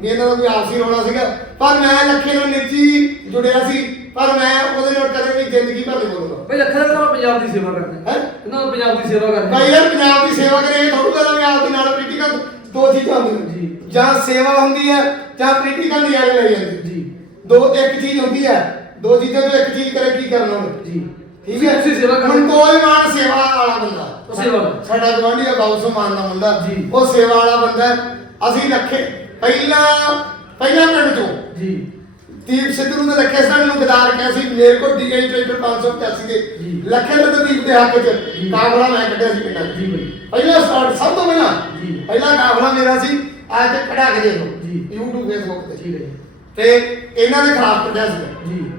ਵੀ ਇਹਨਾਂ ਦਾ ਕੋਈ ਆਪਸੀ ਰੋਣਾ ਸੀਗਾ। ਪਰ ਮੈਂ ਲੱਖੇ ਨਾਲ ਨਿੱਜੀ ਜੁੜਿਆ ਸੀ। ਪਰ ਮੈਂ ਉਹਦੇ ਨਾਲ ਕਦੇ ਵੀ ਜ਼ਿੰਦਗੀ ਭਰ ਨਹੀਂ ਬੋਲੂਗਾ ਬਈ ਲੱਖਾਂ ਦਾ ਪੰਜਾਬ ਦੀ ਸੇਵਾ ਕਰਦੇ। ਹੈਂ? ਇਹਨਾਂ ਨੂੰ ਪੰਜਾਬ ਦੀ ਸੇਵਾ ਕਰਦੇ। ਭਾਈ ਯਾਰ ਪੰਜਾਬ ਦੀ ਸੇਵਾ ਕਰੇ ਇਹ ਥੋੜੀ ਵੀ ਆਪ ਦੇ ਨਾਲ ਪੋਲੀਟੀਕਲ ਦੋ ਚੀਜ਼ਾਂ ਹੁੰਦੀਆਂ ਜੀ। ਜਾਂ ਸੇਵਾ ਹੁੰਦੀ ਹੈ ਜਾਂ ਪੋਲੀਟੀਕਲ ਦੀ ਆਈ ਲਈ ਜਾਂਦੀ ਜੀ। ਦੋ ਇੱਕ ਚੀਜ਼ ਹੁੰਦੀ ਹੈ। ਦੋ ਚੀਜ਼ਾਂ ਤੋਂ ਇੱਕ ਚੀਜ਼ ਕਰੇ ਕੀ ਕਰਨਾ ਉਹਨੇ? ਜੀ। ਠੀਕ ਹੈ? ਤੁਸੀਂ ਸੇਵਾ ਹੁਣ ਕੋਈ ਮਾਨ ਸੇਵਾ ਵਾਲਾ ਬੰਦਾ। ਉਹ ਸੇਵਾ। ਸਾਡਾ ਗਵਾਂਢੀ ਆ ਬਾਬੂ ਸਮਾਨ ਦਾ ਮੁੰਡਾ ਜੀ। ਉਹ ਸੇਵਾ ਵਾਲਾ ਬੰਦਾ। ਅਸੀਂ ਰੱਖੇ ਪਹਿਲਾਂ ਪਹਿਲਾਂ ਪਿੰਡ ਤੋਂ। ਜੀ। ਦੀਪ ਸਿੱਧੂ ਨੂੰ ਰੱਖਿਆ ਸਾਨੂੰ ਨੂੰ ਗਦਾਰ ਕਿਹਾ ਸੀ ਮੇਰੇ ਕੋਲ ਡੀਆਈ ਟਰੈਕਟਰ 585 ਦੇ। ਲੱਖੇ ਦਾ ਤਾਂ ਦੀਪ ਦੇ ਹੱਕ 'ਚ। ਕਾਫਲਾ ਮੈਂ ਕੱਢਿਆ ਸੀ ਪਿੰਡਾਂ ਜੀ ਪਹਿਲਾ ਸਟਾਰਟ ਸਭ ਤੋਂ ਪਹਿਲਾਂ। ਜੀ। ਪਹਿਲਾ ਕਾਫਲਾ ਮੇਰਾ ਸੀ ਅੱਜ ਤੱਕ ਕਢਾ ਕੇ ਦੇ ਜੀ। YouTube Facebook ਤੇ। ਜੀ। ਤੇ ਇਹਨਾਂ ਦੇ ਖਿਲਾਫ ਕੱਢਿਆ ਸੀ। ਜੀ।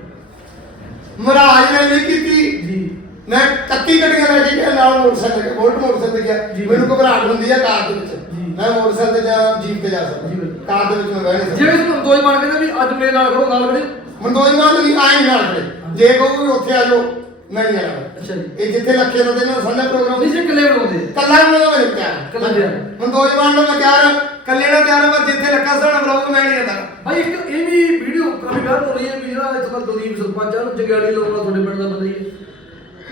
ਮਹਾਰਾਜ ਨੇ ਨਹੀਂ ਕੀਤੀ। ਜੀ। ਮੈਂ 31 ਗੱਡੀਆਂ ਲੈ ਕੇ ਗਿਆ ਨਾਲ ਮੋਟਰਸਾਈਕਲ ਤੇ ਬੋਲਟ ਮੋਟਰਸਾਈਕਲ ਤੇ ਗਿਆ। ਮੈਨੂੰ ਘਬਰਾਹਟ ਹੁੰਦੀ ਆ ਕਾਰ ਦੇ ਵਿੱਚ। ਮੈਂ ਮੋਟਰਸਾਈਕਲ ਤੇ ਜਾਂ ਜੀਪ ਤੇ ਜਾ ਸਕਦਾ। ਕਾਰ ਦੇ ਵਿੱਚ ਮੈਂ ਬਹਿ ਨਹੀਂ ਜਿਵੇਂ ਸਕਦਾ ਤੁਹਾਨੂੰ ਦੋਈ ਬਣ ਕਹਿੰਦੇ ਵੀ ਅੱਜ ਮੇਰੇ ਨਾਲ ਖੜੋ ਨਾਲ ਖੜੇ। ਮਨਦੋਈ ਮਾਨ ਨਹੀਂ ਆਏ ਨਾਲ ਖੜੇ। ਜੇ ਕੋਈ ਉੱਥੇ ਆ ਜਾਓ ਮੈਂ ਨਹੀਂ ਜਾਣਾ ਅੱਛਾ ਜੀ। ਇਹ ਜਿੱਥੇ ਲੱਖੇ ਦਾ ਇਹਨਾਂ ਸੰਡਾ ਪ੍ਰੋਗਰਾਮ ਨਹੀਂ ਜੀ ਕਿੱਲੇ ਬਣਾਉਂਦੇ। ਕੱਲਾ ਮੈਂ ਨਹੀਂ ਤਿਆਰ। ਕੱਲਾ ਤਿਆਰ। ਮਨਦੋਈ ਮਾਨ ਨੂੰ ਮੈਂ ਤਿਆਰ ਕੱਲੇ ਨਾਲ ਤਿਆਰ ਹਾਂ, ਪਰ ਜਿੱਥੇ ਲੱਖਾ ਸਾਡਾ ਬਲੌਗ ਮੈਂ ਨਹੀਂ ਜਾਂਦਾ ਭਾਈ ਇੱਕ ਇਹ ਵੀ ਵੀਡੀਓ ਕਾਫੀ ਵਾਰ ਹੋ ਰਹੀ ਹੈ ਵੀ ਜਿਹੜਾ ਇਸ ਵਾਰ ਦਲੀਪ ਸਰਪੰਚ ਆ ਨੂੰ ਜਗਿਆੜੀ ਲੋਕਾਂ ਤੁਹਾਡੇ ਪਿੰਡ ਦਾ ਬੰਦਾ ਹੀ ਹੈ।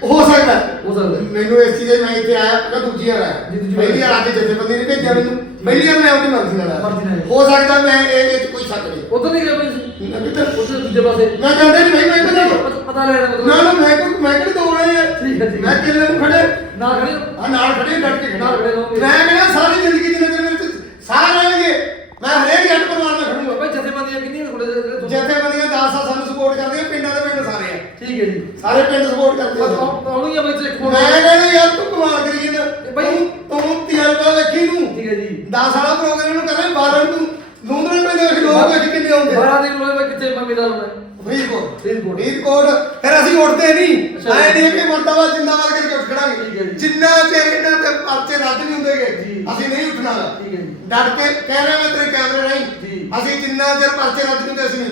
ਹੋ ਸਕਦਾ ਹੈ। ਹੋ ਸਕਦਾ ਹੈ। ਮੈਨੂੰ ਇਸ ਚੀਜ਼ ਦੇ ਮੈਂ ਇੱਥੇ ਆਇਆ ਮੈਂ ਦੂਜੀ ਵਾਰ ਆਇਆ ਜੀ, ਦੂਜੀ ਵਾਰ। ਪਹਿਲੀ ਵਾਰ ਅੱਜ ਜਥੇਬੰਦੀ ਨੇ ਭੇਜਿਆ ਮੈਨੂੰ ਪਹਿਲੀ ਵਾਰ ਮੈਂ ਆਪਣੀ ਮਰਜ਼ੀ ਨਾਲ ਆਇਆ ਮਰਜ਼ੀ ਨਾਲ। ਹੋ ਸਕਦਾ ਮੈਂ ਇਹ ਵਿੱਚ ਕੋਈ ਸ਼ੱਕ ਨਹੀਂ ਉਧਰ ਨਹੀਂ ਗਏ ਭਾਈ ਤੁਸੀਂ? ਮੈਂ ਕਿਤੇ ਉੱਧਰ ਦੂਜੇ ਪਾਸੇ ਮੈਂ ਕਹਿੰਦਾ ਨਹੀਂ ਮੈਂ ਕਿਤੇ ਪਤਾ- ਪਤਾ ਲੈਣਾ ਮਤਲਬ ਨਾ ਨਾ ਮੈਂ ਕੋਈ ਮੈਂ ਕਿਤੇ ਦੋ ਰਹੇ ਠੀਕ ਹੈ, ਠੀਕ ਹੈ। ਮੈਂ ਕਿੱਲੇ ਨੂੰ ਖੜੇ ਨਾ ਖੜੇ ਹੋ? ਆ ਨਾਲ ਖੜੇ ਡਟ ਕੇ ਨਾਲ ਖੜੇ ਰਹੋਗੇ। ਮੈਂ ਸਾਰੀ ਜ਼ਿੰਦਗੀ ਜਿੰਨੇ ਦਿਨ ਮੇਰੇ ਤੇ ਸਾਹ ਰਹਿਣਗੇ ਮੈਂ ਹਰੇਕ ਜੱਟ ਪਰਿਵਾਰ ਨਾਲ ਖੜੂੰਗਾ ਭਾਈ ਜਥੇਬੰਦੀਆਂ ਕਿੰਨੀਆਂ ਨੇ ਤੁਹਾਡੇ ਜਿਹੜੇ ਤੁਹਾਨੂੰ- ਜਥੇਬੰਦੀਆਂ 10 ਸਾਲ ਸਾਨੂੰ ਸਪੋਰਟ ਕਰਦੀਆਂ ਪਿੰਡਾਂ ਦੇ ਪਿੰਡ ਸਾਰੇ ਆ ਠੀਕ ਹੈ ਜੀ ਸਾਰੇ ਪਿੰਡ ਸਪੋਰਟ ਕਰਦੇ ਆ ਆਉਣੀ ਆ ਬਈ ਇੱਕ ਮੈਂ ਕਹਿੰਦਾ ਯਾਰ ਤੂੰ ਕਮਾਲ ਕਰੀ ਜਾਂਦਾ ਤੇ ਬਾਈ- ਤੂੰ ਤੂੰ ਤਜਰਬਾ ਵੇਖੀ ਨੂੰ। ਠੀਕ ਹੈ ਜੀ। 10 ਵਾਲਾ ਪ੍ਰੋਗਰਾਮ ਨੂੰ ਕਰੇ 12 ਨੂੰ ਲੂੰਦਰੇ ਪੈਂਦੇ ਵੇਖ ਲੋਕ ਵੇਖ ਕਿੰਨੇ ਆਉਂਦੇ ਆ। 12 ਦਿਨ ਲੋਏ ਭਾਈ ਕਿੱਥੇ ਮੰਮੀ ਦਾ ਲੋਣਾ ਫਰੀਦਕੋਟ। ਫਿਰ ਅਸੀਂ ਉੱਠਦੇ ਨਹੀਂ। ਐ ਨਹੀਂ ਕਿ ਮਰਦਾਬਾਦ ਜਿੰਦਾਬਾਦ ਕਰਕੇ ਉੱਠ ਖੜਾਂਗੇ। ਜਿੰਨਾ ਚਿਰ ਇਹਨਾਂ ਤੇ ਪਰਚੇ ਰੱਦ ਨਹੀਂ ਹੁੰਦੇਗੇ। ਅਸੀਂ ਨਹੀਂ ਉੱਠਣਾ ਗਾ। ਠੀਕ ਹੈ ਜੀ। ਡਟ ਕੇ ਕਹਿ ਰਿਹਾ ਮੈਂ ਤੇਰੇ ਕੈਮਰੇ। ਨਹੀਂ ਅਸੀਂ ਜਿੰਨਾ ਚਿਰ ਪਰਚੇ ਰੱਦ ਨਹੀਂ ਹੁੰਦੇ ਅਸੀਂ ਨਹੀਂ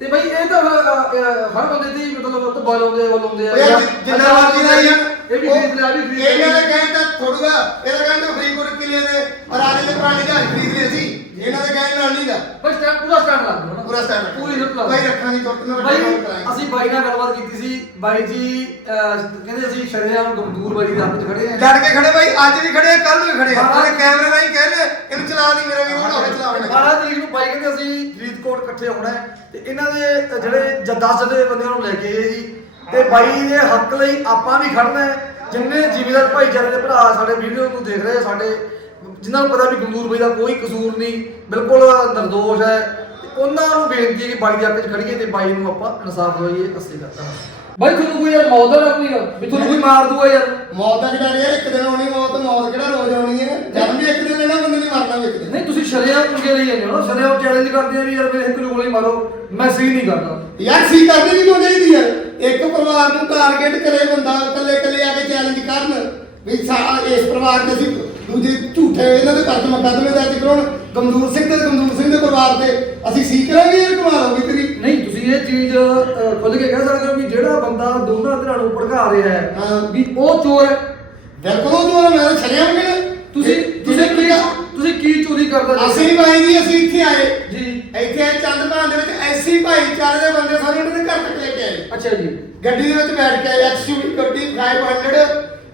ਤੇ ਭਾਈ ਇਹ ਤਾਂ ਹਰ ਬੰਦੇ ਦੀ ਮਤਲਬ ਤਾਂ ਬਾਲ ਆਉਂਦੇ ਆ ਉਹ ਲਾਉਂਦੇ ਆ। ਯਾਰ ਜਿੰਨਾ ਮਰਜ਼ੀ ਦਾ ਯਾਰ ਇਹ ਵੀ ਖਰੀਦ ਲਿਆ ਇਹ ਵੀ ਖਰੀਦ ਇਹਨਾਂ ਦੇ ਕਹਿਣ ਤਾਂ ਥੋੜੂਗਾ ਇਹਦਾ ਕਹਿਣ ਤਾਂ ਫਰੀਦਕੋਟ ਕਿਲੇ ਦੇ ਰਾਜੇ ਦੇ ਪੁਰਾਣੇ ਜਹਾਜ਼ ਖਰੀਦ ਲਏ ਸੀ। ਇਹਨਾਂ ਦੇ ਕਹਿਣ ਨਾਲ ਨਹੀਂਗਾ ਬਸ ਸਟੈਂਡ ਪੂਰਾ ਸਟੈਂਡ ਲਾ ਦਿਓ ਨਾ। ਪੂਰਾ ਸਟੈਂਡ ਪੂਰੀ ਹਿੱਟ ਲਾ ਭਾਈ ਰੱਖਾਂਗੇ ਚੁੱਪ ਨਾਲ ਭਾਈ ਕਰਾਂਗੇ। ਅਸੀਂ ਬਾਈ ਨਾਲ ਗੱਲਬਾਤ ਕੀਤੀ ਸੀ। ਬਾਈ ਜੀ ਕਹਿੰਦੇ ਅਸੀਂ ਸ਼ਰਿਆਮ ਗਮਦੂਰ ਬਾਈ ਦੇ ਹੱਥ 'ਚ ਖੜੇ ਆ। ਲੜ ਕੇ ਖੜੇ ਭਾਈ ਅੱਜ ਵੀ ਖੜੇ ਆ ਕੱਲ ਵੀ ਖੜੇ ਆ। ਉਹਨੇ ਕੈਮਰੇ ਰਾਹੀਂ ਕਹਿੰਦੇ ਇਹਨੂੰ ਚਲਾ ਦੀ ਮੇਰੇ ਵੀ ਹੁਣ ਹੋਵੇ ਚਲਾਵੇ ਨਾ 12 ਤਰੀਕ ਨੂੰ ਬਾਈ ਕਹਿੰਦੇ ਅਸੀਂ ਫਰੀਦਕੋਟ ਇਕੱਠੇ ਹੋਣਾ ਤੇ ਇਹਨਾਂ ਦੇ ਜਿਹੜੇ ਜਦਾਸ ਦੇ ਬੰਦਿਆਂ ਨੂੰ ਲੈ ਕੇ ਆਏ ਜੀ। ਤੇ ਬਾਈ ਦੇ ਹੱਕ ਲਈ ਆਪਾਂ ਵੀ ਖੜਨਾ ਹੈ। ਜਿੰਨੇ ਜ਼ਿਮੀਦਾਰ ਭਾਈਚਾਰੇ ਦੇ ਭਰਾ ਸਾਡੇ ਵੀਡੀਓ ਨੂੰ ਦੇਖ ਰਹੇ ਸਾਡੇ ਜਿਨ੍ਹਾਂ ਨੂੰ ਪਤਾ ਵੀ ਗੰਦੂਰ ਬਾਈ ਦਾ ਕੋਈ ਕਸੂਰ ਨਹੀਂ ਬਿਲਕੁਲ ਨਿਰਦੋਸ਼ ਹੈ। ਉਹਨਾਂ ਨੂੰ ਬੇਨਤੀ ਹੈ ਕਿ ਬਾਈ ਦੇ ਹੱਕ 'ਚ ਖੜੀਏ ਤੇ ਬਾਈ ਨੂੰ ਆਪਾਂ ਇਨਸਾਫ ਦਵਾਈਏ ਅਸਲੀ ਕਰਤਾ। ਬਾਈ ਤੁਹਾਨੂੰ ਕੋਈ ਯਾਰ ਮੌਤ ਦਾ ਨਹੀਂ ਵੀ ਤੁਹਾਨੂੰ ਕੋਈ ਮਾਰ ਦੂਗਾ ਯਾਰ? ਮੌਤ ਦਾ ਕਿਹੜਾ ਰਿਹਾ ਇੱਕ ਦਿਨ ਆਉਣੀ ਮੌਤ ਮੌਤ ਕਿਹੜਾ ਰੋਜ਼ ਆਉਣੀ ਹੈ? ਜਦ ਵੀ ਇੱਕ ਦਿਨ ਇਹਨਾਂ ਬੰਦੇ ਨੇ ਮਰਨਾ ਇੱਕ ਦਿਨ। ਨਹੀਂ ਤੁਸੀਂ ਸ਼ਰਿਆਮ ਪੁੰਗੇ ਲਈ ਜਾਂਦੇ ਹੋ ਨਾ। ਸ਼ਰਿਆਮ ਚੈਲੰਜ ਕਰਦੇ ਆ ਵੀ ਯਾਰ ਮੇਰੇ ਇੱਕ ਨੂੰ ਗੋਲੀ ਮਾਰੋ। ਮੈਂ ਸਹੀ ਨਹੀਂ ਕਰਦਾ। ਯਾਰ ਸੀ ਕਰਨੀ ਵੀ ਕਿਉਂ ਚਾਹੀਦੀ ਹੈ? ਇੱਕ ਪਰਿਵਾਰ ਨੂੰ ਟਾਰਗੇਟ ਕਰੇ ਬੰਦਾ ਇਕੱਲੇ ਇਕੱਲੇ ਆ ਕੇ ਚੈਲੰਜ ਕਰਨ। ਵੀ ਸਾ- ਇਸ ਪਰਿਵਾਰ ਦੇ ਅਸੀਂ ਦੂਜੇ ਝੂਠੇ ਇਹਨਾਂ ਦੇ ਕਰਦ ਮੁਕੱਦਮੇ ਦਾ ਜ਼ਿਕਰ ਹੁਣ। ਗਮਦੂਰ ਸਿੰਘ ਤੇ ਗਮਦੂਰ ਸਿੰਘ ਦੇ ਪਰਿਵਾਰ ਤੇ ਅਸੀਂ ਸੀ ਕਰਾਂਗੇ ਇਹ ਕਮਾਲ ਹੋ ਗਈ ਤੇਰੀ? ਨਹੀਂ ਤੁਸੀਂ ਇਹ ਚੀਜ਼ ਖੁੱਲ੍ਹ ਕੇ ਕਹਿ ਸਕਦੇ ਹੋ ਵੀ ਜਿਹੜਾ ਬੰਦਾ ਦੋਨਾਂ ਧਿਰਾਂ ਨੂੰ ਭੜਕਾ ਰਿਹਾ ਹੈ। ਵੀ ਉਹ ਚੋਰ ਹੈ। ਬਿਲਕੁਲ ਉਹ ਜੋ ਮੈਂ ਛੜਿਆ ਕਿ ਤੁਸੀਂ ਤੁਸੀਂ ਕੀ ਤੁਸੀਂ ਕੀ ਚੋਰੀ ਕਰਦਾ? ਅਸੀਂ ਭਾਈ ਜੀ ਅਸੀਂ ਇੱਥੇ ਆਏ। ਜੀ। ਇੱਥੇ ਆਏ ਚੰਦਪਾਨ ਦੇ ਵਿੱਚ ਐਸੀ ਭਾਈਚਾਰੇ ਦੇ ਬੰਦੇ ਸਾਨੂੰ ਇਹਨਾਂ ਦੇ ਘਰ ਤੱਕ ਲੈ ਕੇ ਆਏ। ਅੱਛਾ ਜੀ। ਗੱਡੀ ਦੇ ਵਿੱਚ ਬੈਠ ਕੇ ਆਏ ਐਕਸਯੂਵੀ ਗੱਡੀ 500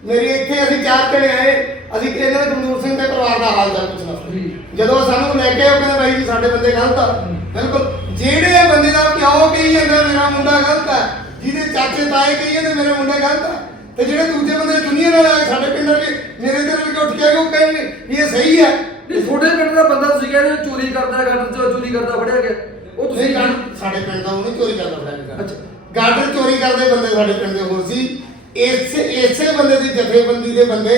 ਮੇਰੀ ਇੱਥੇ ਅਸੀਂ ਚਾਰ ਜਣੇ ਆਏ ਅਸੀਂ ਇਹਨਾਂ ਦੇ ਗਮਨੂਰ ਸਿੰਘ ਦੇ ਪਰਿਵਾਰ ਦਾ ਹਾਲ ਚਾਲ ਪੁੱਛਣਾ ਸੀ। ਜਦੋਂ ਸਾਨੂੰ ਲੈ ਕੇ ਉਹ ਕਹਿੰਦੇ ਬਾਈ ਜੀ ਸਾਡੇ ਬੰਦੇ ਗਲਤ ਆ। ਬਿਲਕੁਲ। ਜਿਹੜੇ ਬੰਦੇ ਦਾ ਕਿਉਂ ਕਹੀ ਜਾਂਦਾ ਮੇਰਾ ਮੁੰਡਾ ਗਲਤ ਆ। ਜਿਹਦੇ ਚਾਚੇ ਤਾਏ ਕਹੀ ਜਾਂਦੇ ਮੇਰਾ ਮੁੰਡਾ ਗਲਤ ਆ। ਤੇ ਜਿਹੜੇ ਦੂਜੇ ਬੰਦੇ ਦੁਨੀਆ ਨਾਲ ਆਏ ਸਾਡੇ ਪਿੰਡ ਦੇ ਮੇਰੇ ਤੇ ਵੀ ਉੱਠ ਕੇ ਉਹ ਕਹਿੰਦੇ ਵੀ ਇਹ ਸਹੀ ਆ? ਨਹੀਂ ਤੁਹਾਡੇ ਪਿੰਡ ਦਾ ਬੰਦਾ ਤੁਸੀਂ ਕਹਿੰਦੇ ਹੋ ਚੋਰੀ ਕਰਦਾ ਗਾਰਡਨ ਚ ਚੋਰੀ ਕਰਦਾ ਫੜਿਆ ਗਿਆ। ਉਹ ਤੁਸੀਂ ਸਾਡੇ ਪਿੰਡ ਦਾ ਉਹਨੇ ਚੋਰੀ ਕਰਦਾ ਫੜਿਆ ਅੱਛਾ। ਗਾਰਡਨ ਚੋਰੀ ਕਰਦੇ ਬੰਦੇ ਸਾਡੇ ਪਿੰਡ ਦੇ ਹੋਰ ਸੀ। ਇਸੇ ਇਸੇ ਬੰਦੇ ਦੀ ਜਥੇਬੰਦੀ ਦੇ ਬੰਦੇ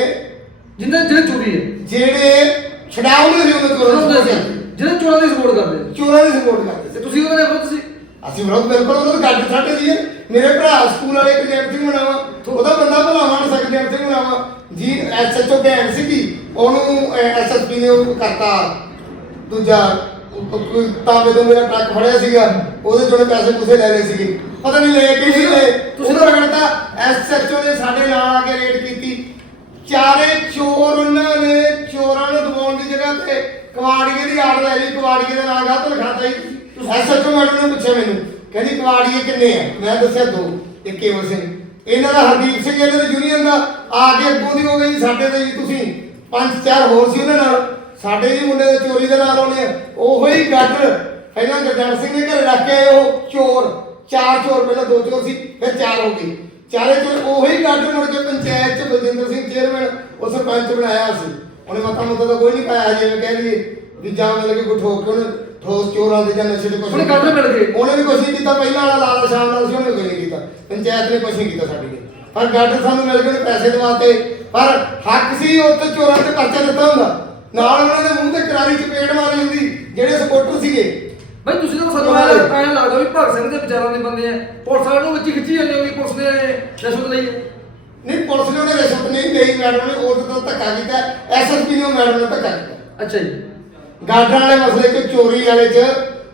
ਜਿੰਨੇ ਜਿਹੜੇ ਚੋਰੀ ਹੈ। ਜਿਹੜੇ ਛਡਾਉਂਦੇ ਸੀ ਉਹਨਾਂ ਚੋਰਾਂ ਨੂੰ ਜਿਹੜੇ ਚੋਰਾਂ ਦੀ ਸਪੋਰਟ ਕਰਦੇ ਨੇ। ਚੋਰਾਂ ਦੀ ਸਪੋਰਟ ਕਰਦੇ ਤੇ ਸੀ ਤੁਸੀਂ ਉਹਦੇ ਨਾਲ ਤੁਸੀਂ ਅਸੀਂ ਵਿਰੋਧ ਬਿਲਕੁਲ ਉਹਨਾਂ ਨੂੰ ਗੱਡ ਸਾਡੇ ਦੀ ਹੈ ਮੇਰੇ ਭਰਾ ਸਕੂਲ ਵਾਲੇ ਗੁਰਜੈਟ ਸਿੰਘ ਬਣਾਵਾ ਉਹਦਾ ਬੰਦਾ ਭਲਾ ਮਾਨ ਸਕਦੇਵ ਸਿੰਘ ਬਣਾਵਾ ਜੀ ਐਸਐਚਓ ਭੈਣ ਸੀਗੀ। ਉਹਨੂੰ ਐਸਐਸਪੀ ਨੇ ਉਹ ਕਰਤਾ। ਦੂਜਾ ਤਾਂਬੇ ਤੋਂ ਮੇਰਾ ਟਰੱਕ ਫੜਿਆ ਸੀਗਾ ਉਹਦੇ ਚੋਂ ਪੈਸੇ ਪੂਸੇ ਲੈ ਲਏ ਸੀਗੇ। ਪਤਾ ਨਹੀਂ ਲੈ ਕੇ ਨਹੀਂ ਤੁਸੀਂ- ਉਹਦਾ ਰਗੜਤਾ। ਐਸਐਚਓ ਨੇ ਸਾਡੇ ਨਾਲ ਆ ਕੇ ਰੇਡ ਕੀਤੀ। ਚਾਰੇ ਚੋਰ ਉਹਨਾਂ ਨੇ ਚੋਰਾਂ ਨੂੰ ਦਬਾਉਣ ਦੀ ਜਗ੍ਹਾ ਤੇ ਕਵਾੜੀਏ ਦੀ ਆੜ ਲੈ ਲਈ। ਕਵਾੜੀਏ ਦਾ ਨਾਂ ਗਲਤ ਲਿਖਾਤਾ ਜੀ। ਐਸਐਚਓ ਮੈਡਮ ਨੇ ਪੁੱਛਿਆ ਮੈਨੂੰ ਕਹਿੰਦੀ ਕਵਾੜੀਏ ਕਿੰਨੇ ਆ? ਮੈਂ ਦੱਸਿਆ ਦੋ ਇੱਕ ਕੇਵਲ ਸਿੰਘ। ਇਹਨਾਂ ਦਾ ਹਰਦੀਪ ਸਿੰਘ ਇਹਨਾਂ ਦੇ ਯੂਨੀਅਨ ਦਾ ਆ ਕੇ ਅੱਗੋਂ ਦੀ ਹੋ ਗਈ ਸਾਡੇ ਤੇ ਜੀ ਤੁਸੀਂ ਪੰਜ ਚਾਰ ਹੋਰ ਸੀ ਉਹਨਾਂ ਨਾਲ। ਸਾਡੇ ਜੀ ਮੁੰਡੇ ਦੇ ਚੋਰੀ ਦੇ ਨਾਲ ਆਉਣੇ ਉਹੋ ਹੀ ਗੱਡ। ਪਹਿਲਾਂ ਗੁਰਜੰਟ ਸਿੰਘ ਨੇ ਘਰੇ ਰੱਖ ਕੇ ਉਹ ਚੋਰ। ਚਾਰ ਚੋਰ ਪਹਿਲਾਂ ਦੋ ਚੋਰ ਸੀ ਫਿਰ ਚਾਰ ਹੋ ਗਏ। ਚਾਰੇ ਚੋਰ ਉਹੀ ਗੱਡ ਮੁੜ ਕੇ ਪੰਚਾਇਤ ਚ ਬਲਜਿੰਦਰ ਸਿੰਘ ਚੇਅਰਮੈਨ ਉਹ ਸਰਪੰਚ ਬਣਾਇਆ ਸੀ। ਉਹਨੇ ਮਤਾ ਮੁੱਦਾ ਤਾਂ ਕੋਈ ਨਹੀਂ ਪਾਇਆ ਜਿਵੇਂ ਕਹਿ ਲਈਏ ਵੀ ਜਾਂ ਮਤਲਬ ਕਿ ਠੋਕ ਕੇ ਉਹਨੇ ਠੋਸ ਚੋਰਾਂ ਦੇ ਜਾਂ ਨਸ਼ੇ ਦੇ ਕੁਛ ਉਹਨੇ ਗੱਡ ਮਿਲ ਗਏ। ਉਹਨੇ ਵੀ ਕੁਛ ਨਹੀਂ ਕੀਤਾ ਪਹਿਲਾਂ ਵਾਲਾ ਲਾਲ ਸ਼ਾਮ ਨਾਲ ਸੀ ਉਹਨੇ ਕੋਈ ਨਹੀਂ ਕੀਤਾ। ਪੰਚਾਇਤ ਨੇ ਕੁਛ ਨਹੀਂ ਕੀਤਾ ਸਾਡੀ ਨੇ ਪਰ ਗੱਡ ਸਾਨੂੰ ਮਿਲ ਗਏ ਪੈਸੇ ਦਵਾਤੇ। ਪਰ ਹੱਕ ਸੀ ਉੱਥੇ ਚੋਰਾਂ ਤੇ ਪਰਚਾ ਦਿੱਤਾ ਹੁੰਦਾ। ਨਾਲ ਉਹਨਾਂ ਦੇ ਮੂੰਹ ਤੇ ਕਰਾਰੀ ਚਪੇੜ ਮਾਰੀ ਹੁੰਦੀ ਜਿਹੜੇ ਸਪੋਰਟਰ ਸੀਗੇ। ਬਈ ਤੁਸੀਂ ਤਾਂ ਸਾਨੂੰ ਐਂ ਲੱਗ- ਐਂ ਲੱਗਦਾ ਵੀ ਭਗਤ ਸਿੰਘ ਦੇ ਵਿਚਾਰਾਂ ਦੇ ਬੰਦੇ ਆ। ਪੁਲਿਸ ਵਾਲਿਆਂ ਨੂੰ ਵਿੱਚ ਖਿੱਚੀ ਜਾਂਦੇ ਹੋ ਵੀ ਪੁਲਿਸ ਨੇ ਰਿਸ਼ਵਤ ਲਈ। ਹੈ ਨਹੀਂ ਪੁਲਿਸ ਨੇ ਉਹਨੇ ਰਿਸ਼ਵਤ ਨਹੀਂ ਲਈ ਮੈਡਮ ਨੇ ਉਹ ਤਾਂ ਧੱਕਾ ਕੀਤਾ। ਐਸਐਸਪੀ ਨੇ ਮੈਡਮ ਨੇ ਧੱਕਾ ਕੀਤਾ। ਅੱਛਾ ਜੀ। ਗਾਰਡਨ ਵਾਲੇ ਮਸਲੇ 'ਚ ਚੋਰੀ ਵਾਲੇ 'ਚ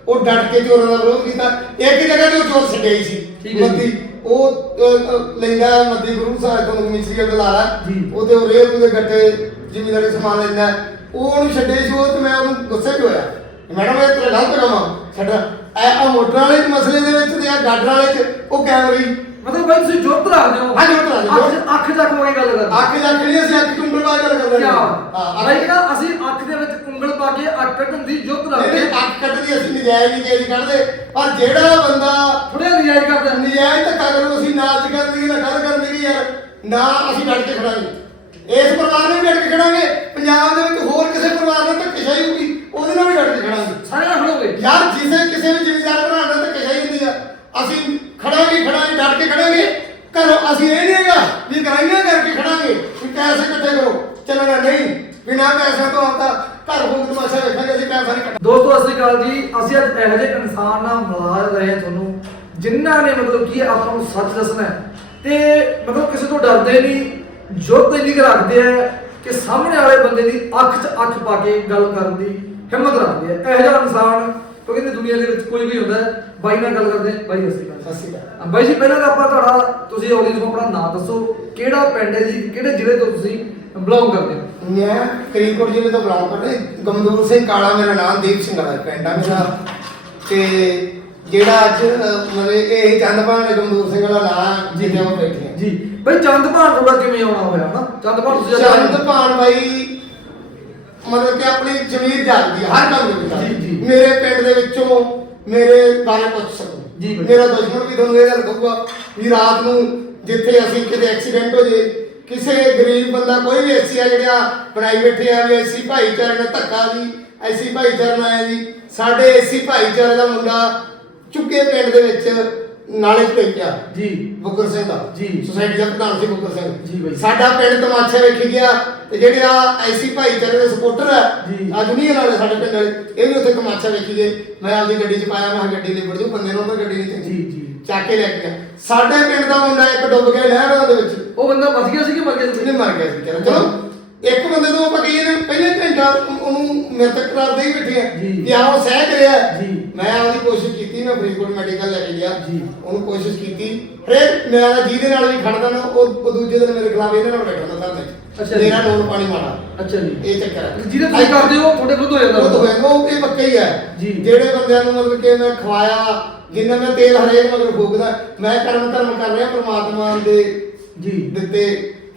ਉਹ ਡਟ ਕੇ ਚੋਰਾਂ ਦਾ ਵਿਰੋਧ ਕੀਤਾ। ਇੱਕ ਜਗ੍ਹਾ ਤੇ ਉਹ ਚੋਰ ਛੱਡੇ ਸੀ ਠੀਕ ਹੈ ਜੀ। ਮੱਦੀ। ਉਹ ਅ, ਅ, ਲੈਂਦਾ ਮੱਦੀ ਗੁਰੂ ਸਾਹਿਬ ਤੋਂ ਮਿਸਰੀ ਦਾ ਲਾਲਾ ਜੀ। ਉਹਦੇ ਉਹ ਰੇਲ ਦੇ ਗੱਟੇ ਜ਼ਿਮੀਦਾਰੀ ਸਮਾਨ ਲੈਂਦਾ। ਉਹ ਉਹਨੂੰ ਛੱਡੇ ਸੀ ਉਹ ਤੇ ਮੈਂ ਉਹਨੂੰ ਗੁੱਸੇ 'ਚ ਹੋਇਆ। ਮੈਡਮ ਇਹ ਤੇਰਾ ਗਲਤ ਕੰਮ ਆ। ਸਾਡਾ ਇਹ ਆ ਮੋਟਰਾਂ ਵਾਲੇ ਮਸਲੇ ਦੇ ਵਿੱਚ ਤੇ ਆ ਗਾਰਡਨ ਵਾਲੇ 'ਚ ਉਹ ਕੈਮਰੀ ਮਤਲਬ ਬਈ ਤੁਸੀਂ ਜੁਰਤ ਰੱਖਦੇ ਹੋ। ਹਾਂ, ਜੁਰਤ ਰੱਖਦੇ ਹੋ। ਅੱਖ- ਅੱਖ ਚੱਕ ਕੇ ਗੱਲ ਕਰਦੇ ਅੱਖ ਕੇ ਨਹੀਂ ਅਸੀਂ ਅੱਖ ਟੁੰਬੜ ਬਾਅਦ ਗੱਲ ਕਰਦੇ ਕਿਆ ਹਾਂ ਬਈ ਅੱਖ- ਨਾ ਅਸੀਂ ਅੱਖ ਦੇ ਵਿੱਚ ਉਂਗਲ ਪਾ ਕੇ ਅੱਖ ਕੱਢਣ ਦੀ ਜੁਰਤ ਨਹੀਂ ਰੱਖਦੇ ਅੱਖ ਕੱਢਦੀ ਅਸੀਂ ਨਜਾਇਜ਼ ਨਹੀਂ ਜੇਦੀ ਕੱਢਦੇ। ਪਰ ਜਿਹੜਾ ਬੰਦਾ ਥੋੜਾ ਨਜਾਇਜ਼ ਕਰਦਾ ਨਜਾਇਜ਼ ਧੱਕਾ ਕਰੂ ਅਸੀਂ ਨਾਚ ਕਰਦੀ ਨਾ ਗੱਲ ਕਰਨ ਦੀ ਯਾਰ। ਨਾ ਅਸੀਂ ਡਟ ਕੇ ਖੜਾਂਗੇ। ਇਸ ਪਰਿਵਾਰ ਨੂੰ ਵੀ ਡਟ ਕੇ ਖੜਾਂਗੇ। ਪੰਜਾਬ ਦੇ ਵਿੱਚ ਹੋਰ ਕਿਸੇ ਪਰਿਵਾਰ ਨਾਲ ਧੱਕੇਸ਼ਾਹੀ ਹੋਊਗੀ ਉਹਦੇ ਨਾਲ ਵੀ ਡਟ ਕੇ ਖੜਾਂਗੇ ਸਾਰੇ ਨਾਲ ਖੜੋਗੇ ਯਾਰ ਜਿਸੇ ਕਿਸੇ ਵੀ ਜ਼ਿਮੀਦਾਰ ਭਰਾ ਨਾਲ ਧੱਕੇਸ਼ਾਹੀ ਹੁੰਦੀ ਆ ਅਸੀਂ ਖੜਾਂਗੇ ਖੜਾਂਗੇ ਡਟ ਕੇ ਖੜਾਂਗੇ ਘਰੋਂ ਅਸੀਂ ਇਹ ਨਹੀਂ ਹੈਗਾ ਵੀ ਗਰਾਈਆਂ ਕਰਕੇ ਖੜਾਂਗੇ ਵੀ ਪੈਸੇ ਇਕੱਠੇ ਕਰੋ ਚੱਲਣਾ ਨਹੀਂ ਬਿਨਾਂ ਪੈਸਿਆਂ ਤੋਂ ਆਉਂਦਾ ਘਰ ਹੋਂ ਤਮਾਸ਼ਾ ਵੇਖਾਂਗੇ ਅਸੀਂ ਪੈਸਾ ਨਹੀਂ ਇਕੱਠਾ ਗੱਲ ਜੀ ਅਸੀਂ ਅੱਜ ਇਹੋ ਜਿਹੇ ਇਨਸਾਨ ਨਾਲ ਮਿਲਾ ਰਹੇ ਹਾਂ ਤੁਹਾਨੂੰ ਜਿਨ੍ਹਾਂ ਨੇ ਮਤਲਬ ਕੀ ਆਪਾਂ ਨੂੰ ਸੱਚ ਦੱਸਣਾ ਹੈ। ਤੇ ਮਤਲਬ ਕਿਸੇ ਤੋਂ ਡਰਦੇ ਨਹੀਂ ਜੁਰਤ ਇੰਨੀ ਰੱਖਦੇ ਆ ਕਿ ਸਾਹਮਣੇ ਵਾਲੇ ਬੰਦੇ ਦੀ ਅੱਖ 'ਚ ਅੱਖ ਪਾ ਕੇ ਗੱਲ ਕਰਨ ਦੀ ਹਿੰਮਤ ਰੱਖਦੇ ਆ। ਇਹੋ ਜਿਹਾ ਇਨਸਾਨ ਕਿਉਂਕਿ ਇਹਦੀ ਦੁਨੀਆ ਦੇ ਵਿੱਚ ਕੋਈ ਵੀ ਹੁੰਦਾ ਬਾਈ ਨਾਲ ਗੱਲ ਕਰਦੇ ਬਾਈ ਅਸੀਂ ਅਕਾਲ ਬਾਈ ਜੀ ਪਹਿਲਾਂ ਤਾਂ ਆਪਾਂ ਤੁਹਾਡਾ ਤੁਸੀਂ ਆਡੀਅנס ਨੂੰ ਆਪਣਾ ਨਾਮ ਦੱਸੋ ਕਿਹੜਾ ਪਿੰਡ ਹੈ ਜੀ ਕਿਹੜੇ ਜ਼ਿਲ੍ਹੇ ਤੋਂ ਤੁਸੀਂ? ਬਿਲੋਂਗ ਕਰਦੇ ਹੋ? ਮੈਂ ਕਰੀਮਕੋਟ ਜ਼ਿਲ੍ਹੇ ਤੋਂ ਬਿਲੋਂਗ ਕਰਦਾ ਗਮਦੂਰ ਸਿੰਘ ਕਾਲਾ ਮੇਰਾ ਨਾਮ ਦੀਪ ਸਿੰਘ ਵਾਲਾ ਪਿੰਡ ਆ ਮੇਰਾ। ਤੇ ਜਿਹੜਾ ਅੱਜ ਅਹ, ਮਤਲਬ ਇਹ ਚੰਦਪਾਨ ਗਮਦੂਰ ਸਿੰਘ ਵਾਲਾ ਨਾਮ ਜਿੱਥੇ ਆਪਾਂ ਬੈਠੇ ਜੀ। ਬਈ ਚੰਦਪਾਨ ਤੁਹਾਡਾ ਕਿਵੇਂ ਆਉਣਾ ਹੋਇਆ ਨਾ ਚੰਦਪਾਨ ਤੁਸੀਂ ਆਏ- ਚੰਦਪਾਨ ਬਾਈ ਮਤਲਬ ਕਿ ਆਪਣੀ ਜ਼ਮੀਰ ਜਾਗਦੀ ਹਰ ਕੰਮ ਦੇ ਵਿੱਚ ਜੀ, ਜੀ। ਮੇਰੇ ਪਿੰਡ ਦੇ ਵਿੱਚੋਂ ਮੇਰੇ ਬਾਰੇ ਪੁੱਛ ਸਕੋ। ਜੀ, ਬਾਈ। ਮੇਰਾ ਦੁਸ਼ਮਣ ਵੀ ਤੁਹਾਨੂੰ ਇਹ ਗੱਲ ਕਹੂਗਾ ਵੀ ਰਾਤ ਨੂੰ ਜਿੱਥੇ ਅਸੀਂ ਕਿਤੇ ਐਕਸੀਡੈਂਟ ਹੋ ਜੇ ਕਿਸੇ ਗਰੀਬ ਬੰਦਾ ਕੋਈ ਵੀ ਐਸੀ ਆ ਜਿਹੜਾ ਬਣਾਈ ਬੈਠੇ ਆ ਵੀ ਐਸੀ ਭਾਈਚਾਰੇ ਨਾਲ ਧੱਕਾ ਵੀ ਐਸੀ ਭਾਈਚਾਰਾ ਨਾਲ ਹੈ ਜੀ ਸਾਡੇ ਐਸੀ ਭਾਈਚਾਰੇ ਦਾ ਮੁੰਡਾ ਚੁੱਕੇ ਪਿੰਡ ਦੇ ਵਿੱਚ ਨਾਲੇ ਪੇਕਿਆ ਜੀ ਬੁੱਕਰ ਸਿੰਘ ਦਾ ਜੀ। ਸੁਸਾਇਟੀ ਦਾ ਪ੍ਰਧਾਨ ਸੀ ਬੁੱਕਰ ਸਿੰਘ ਜੀ ਬਾਈ। ਸਾਡਾ ਪਿੰਡ ਤਮਾਸ਼ਾ ਵੇਖੀ ਗਿਆ ਤੇ ਜਿਹੜੇ ਆ ਐਸੀ ਭਾਈਚਾਰੇ ਦੇ ਸਪੋਰਟਰ ਆ ਜੀ। ਆ ਦੁਨੀਆ ਵਾਲੇ ਸਾਡੇ ਪਿੰਡ ਵਾਲੇ ਇਹ ਵੀ ਉੱਥੇ ਤਮਾਸ਼ਾ ਵੇਖੀ ਗਏ ਮੈਂ ਆਪਦੀ ਗੱਡੀ 'ਚ ਪਾਇਆ ਮੈਂ ਗੱਡੀ ਲਿਬੜ ਜੂ ਬੰਦੇ ਨੂੰ ਉਹਨਾਂ ਗੱਡੀ ਨਹੀਂ ਜੀ, ਜੀ। ਚੱਕ ਕੇ ਲੈ ਕੇ ਗਿਆ। ਸਾਡੇ ਪਿੰਡ ਦਾ ਮੁੰਡਾ ਇੱਕ ਡੁੱਬ ਗਿਆ ਨਹਿਰ ਦੇ ਵਿੱਚ। ਉਹ ਬੰਦਾ ਬਚ ਗਿਆ ਸੀ ਕਿ ਮਰ ਗਿਆ ਸੀ? ਇਹਨੇ ਮਰ ਗਿਆ ਸੀ। ਚਲੋ ਚਲੋ। ਇੱਕ ਬੰਦੇ ਤੋਂ ਆਪਾਂ ਕਹੀਏ ਨੇ ਪਹਿਲੇ ਘੰਟਾ ਉਹਨੂੰ ਮ੍ਰਿਤਕ ਕਰਾਰ ਦੇ ਹੀ ਬੈਠੇ ਆ। ਜੀ। ਵੀ ਆਹ ਉਹ ਸਹਿ ਕਰਿਆ ਜੀ। ਮੈਂ ਉਹਦੀ ਕੋਸ਼ਿਸ਼ ਕੀਤੀ ਮੈਂ ਫਰੀਦਕੋਟ ਮੈਡੀਕਲ ਲੈ ਕੇ ਗਿਆ। ਜੀ। ਉਹਨੂੰ ਕੋਸ਼ਿਸ਼ ਕੀਤੀ। ਫਿਰ ਮੈਂ ਜਿਹਦੇ ਨਾਲ ਵੀ ਖੜਦਾ ਨਾ ਉਹ ਉਹ ਦੂਜੇ ਦਿਨ ਮੇਰੇ ਖਿਲਾਫ ਇਹਨਾਂ ਨਾਲ ਬੈਠਾ ਨਾ ਅੱਛਾ ਜੀ। ਮੇਰਾ ਲੋਨ ਪਾਣੀ ਮਾਰਾ ਅੱਛਾ ਜੀ ਇਹ ਚੱਕਰ ਹੈ ਜਿਹਦੇ ਤੁਸੀਂ ਕਰਦੇ ਹੋ ਤੁਹਾਡੇ ਵਿਰੁੱਧ ਹੋ ਜਾਂਦਾ ਉਹ ਤਾਂ ਹੋਏਗਾ ਉਹ ਵੀ ਪੱਕਾ ਹੀ ਹੈ ਜੀ। ਜਿਹੜੇ ਬੰਦਿਆਂ ਨੂੰ ਮਤਲਬ ਕਿ ਮੈਂ ਖਵਾਇਆ ਜਿੰਨਾ ਮੈਂ ਤੇਲ ਹਰੇਕ ਮਗਰ ਫੂਕਦਾ ਮੈਂ ਕਰਮ ਧਰਮ ਕਰ ਰਿਹਾ ਪ੍ਰਮਾਤਮਾ ਦੇ ਜੀ ਦਿੱਤੇ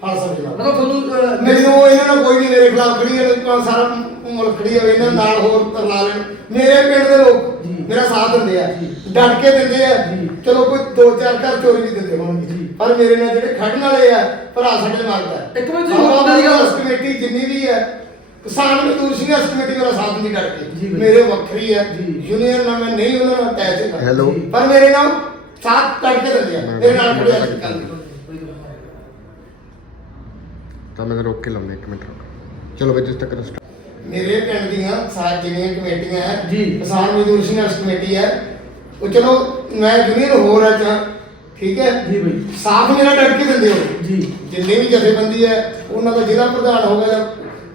ਫਲ ਸਮਝਦਾ ਮਤਲਬ ਤੁਹਾਨੂੰ ਅਹ, ਮੈਨੂੰ ਇਹਨਾਂ ਨਾਲ ਕੋਈ ਨਹੀਂ ਮੇਰੇ ਖਿਲਾਫ ਖੜੀ ਹੈ ਭਾਵੇਂ ਸਾਰਾ ਮੁਲਕ ਖੜੀ ਹੋਵੇ ਇਹਨਾਂ ਨਾਲ ਹੋਰ ਕਰਲਾ ਲੈਣ ਮੇਰੇ ਪਿੰਡ ਦੇ ਲੋਕ ਜੀ। ਮੇਰਾ ਸਾਥ ਦਿੰਦੇ ਆ ਜੀ। ਡਟ ਕੇ ਦਿੰਦੇ ਆ ਜੀ। ਚਲੋ ਕੋਈ ਦੋ ਚਾਰ ਘਰ ਚੋਰੀ ਵੀ ਦਿੰਦੇ ਹੋਣਗੇ ਜੀ। ਪਰ ਮੇਰੇ ਨਾਲ ਜਿਹੜੇ ਖੜਨ ਵਾਲੇ ਆ ਭਰਾ ਸਾਡੇ ਮੰਗਦਾ ਇੱਕ ਮਿੰਟ ਜੀ, ਹੋਰ ਗੱਲ ਗੱਲ। ਕਮੇਟੀ ਜਿੰਨੀ ਵੀ ਹੈ ਕਿਸਾਨ ਮਜ਼ਦੂਰ ਸੰਘਰਸ਼ ਕਮੇਟੀ ਵਾਲਾ ਸਾਥ ਨਹੀਂ ਬਾਈ। ਮੇਰੇ ਵੱਖਰੀ ਹੈ। ਯੂਨੀਅਨ ਨਾਲ ਮੈਂ ਨਹੀਂ ਉਹਨਾਂ ਨਾਲ ਅਟੈਚ ਹੈਲੋ। ਪਰ ਮੇਰੇ ਨਾਲ ਸਾਥ ਕਰਕੇ ਦਿੰਦੇ ਆ ਮੇਰੇ ਨਾਲ ਖੜੇ ਆ ਅੱਜ ਕੱਲ੍ਹ ਤਾਂ ਮੈਂ ਰੋਕ ਕੇ ਲਾਉਂਦਾ ਇੱਕ ਮਿੰਟ ਰੁਕ ਚਲੋ ਬਈ ਜਿਸ ਤੱਕ ਰਸਟ ਮੇਰੇ ਪਿੰਡ ਦੀਆਂ ਸਾਤ ਜਿੰਨੀਆਂ ਕਮੇਟੀਆਂ ਹੈ ਜੀ। ਕਿਸਾਨ ਮਜ਼ਦੂਰ ਸੰਘਰਸ਼ ਕਮੇਟੀ ਹੈ ਉਹ ਚਲੋ ਮੈਂ ਜੁਨੀਅਰ ਹੋ ਰਿਹਾ ਚਾਂ ਠੀਕ ਹੈ? ਜੀ ਬਈ। ਸਾਥ ਮੇਰਾ ਡਟ ਕੇ ਦਿੰਦੇ ਹੋ? ਜੀ। ਜਿੰਨੇ ਵੀ ਜਥੇਬੰਦੀ ਹੈ ਉਹਨਾਂ ਦਾ ਜ਼ਿਲ੍ਹਾ ਪ੍ਰਧਾਨ ਹੋਗਾ ਜਾਂ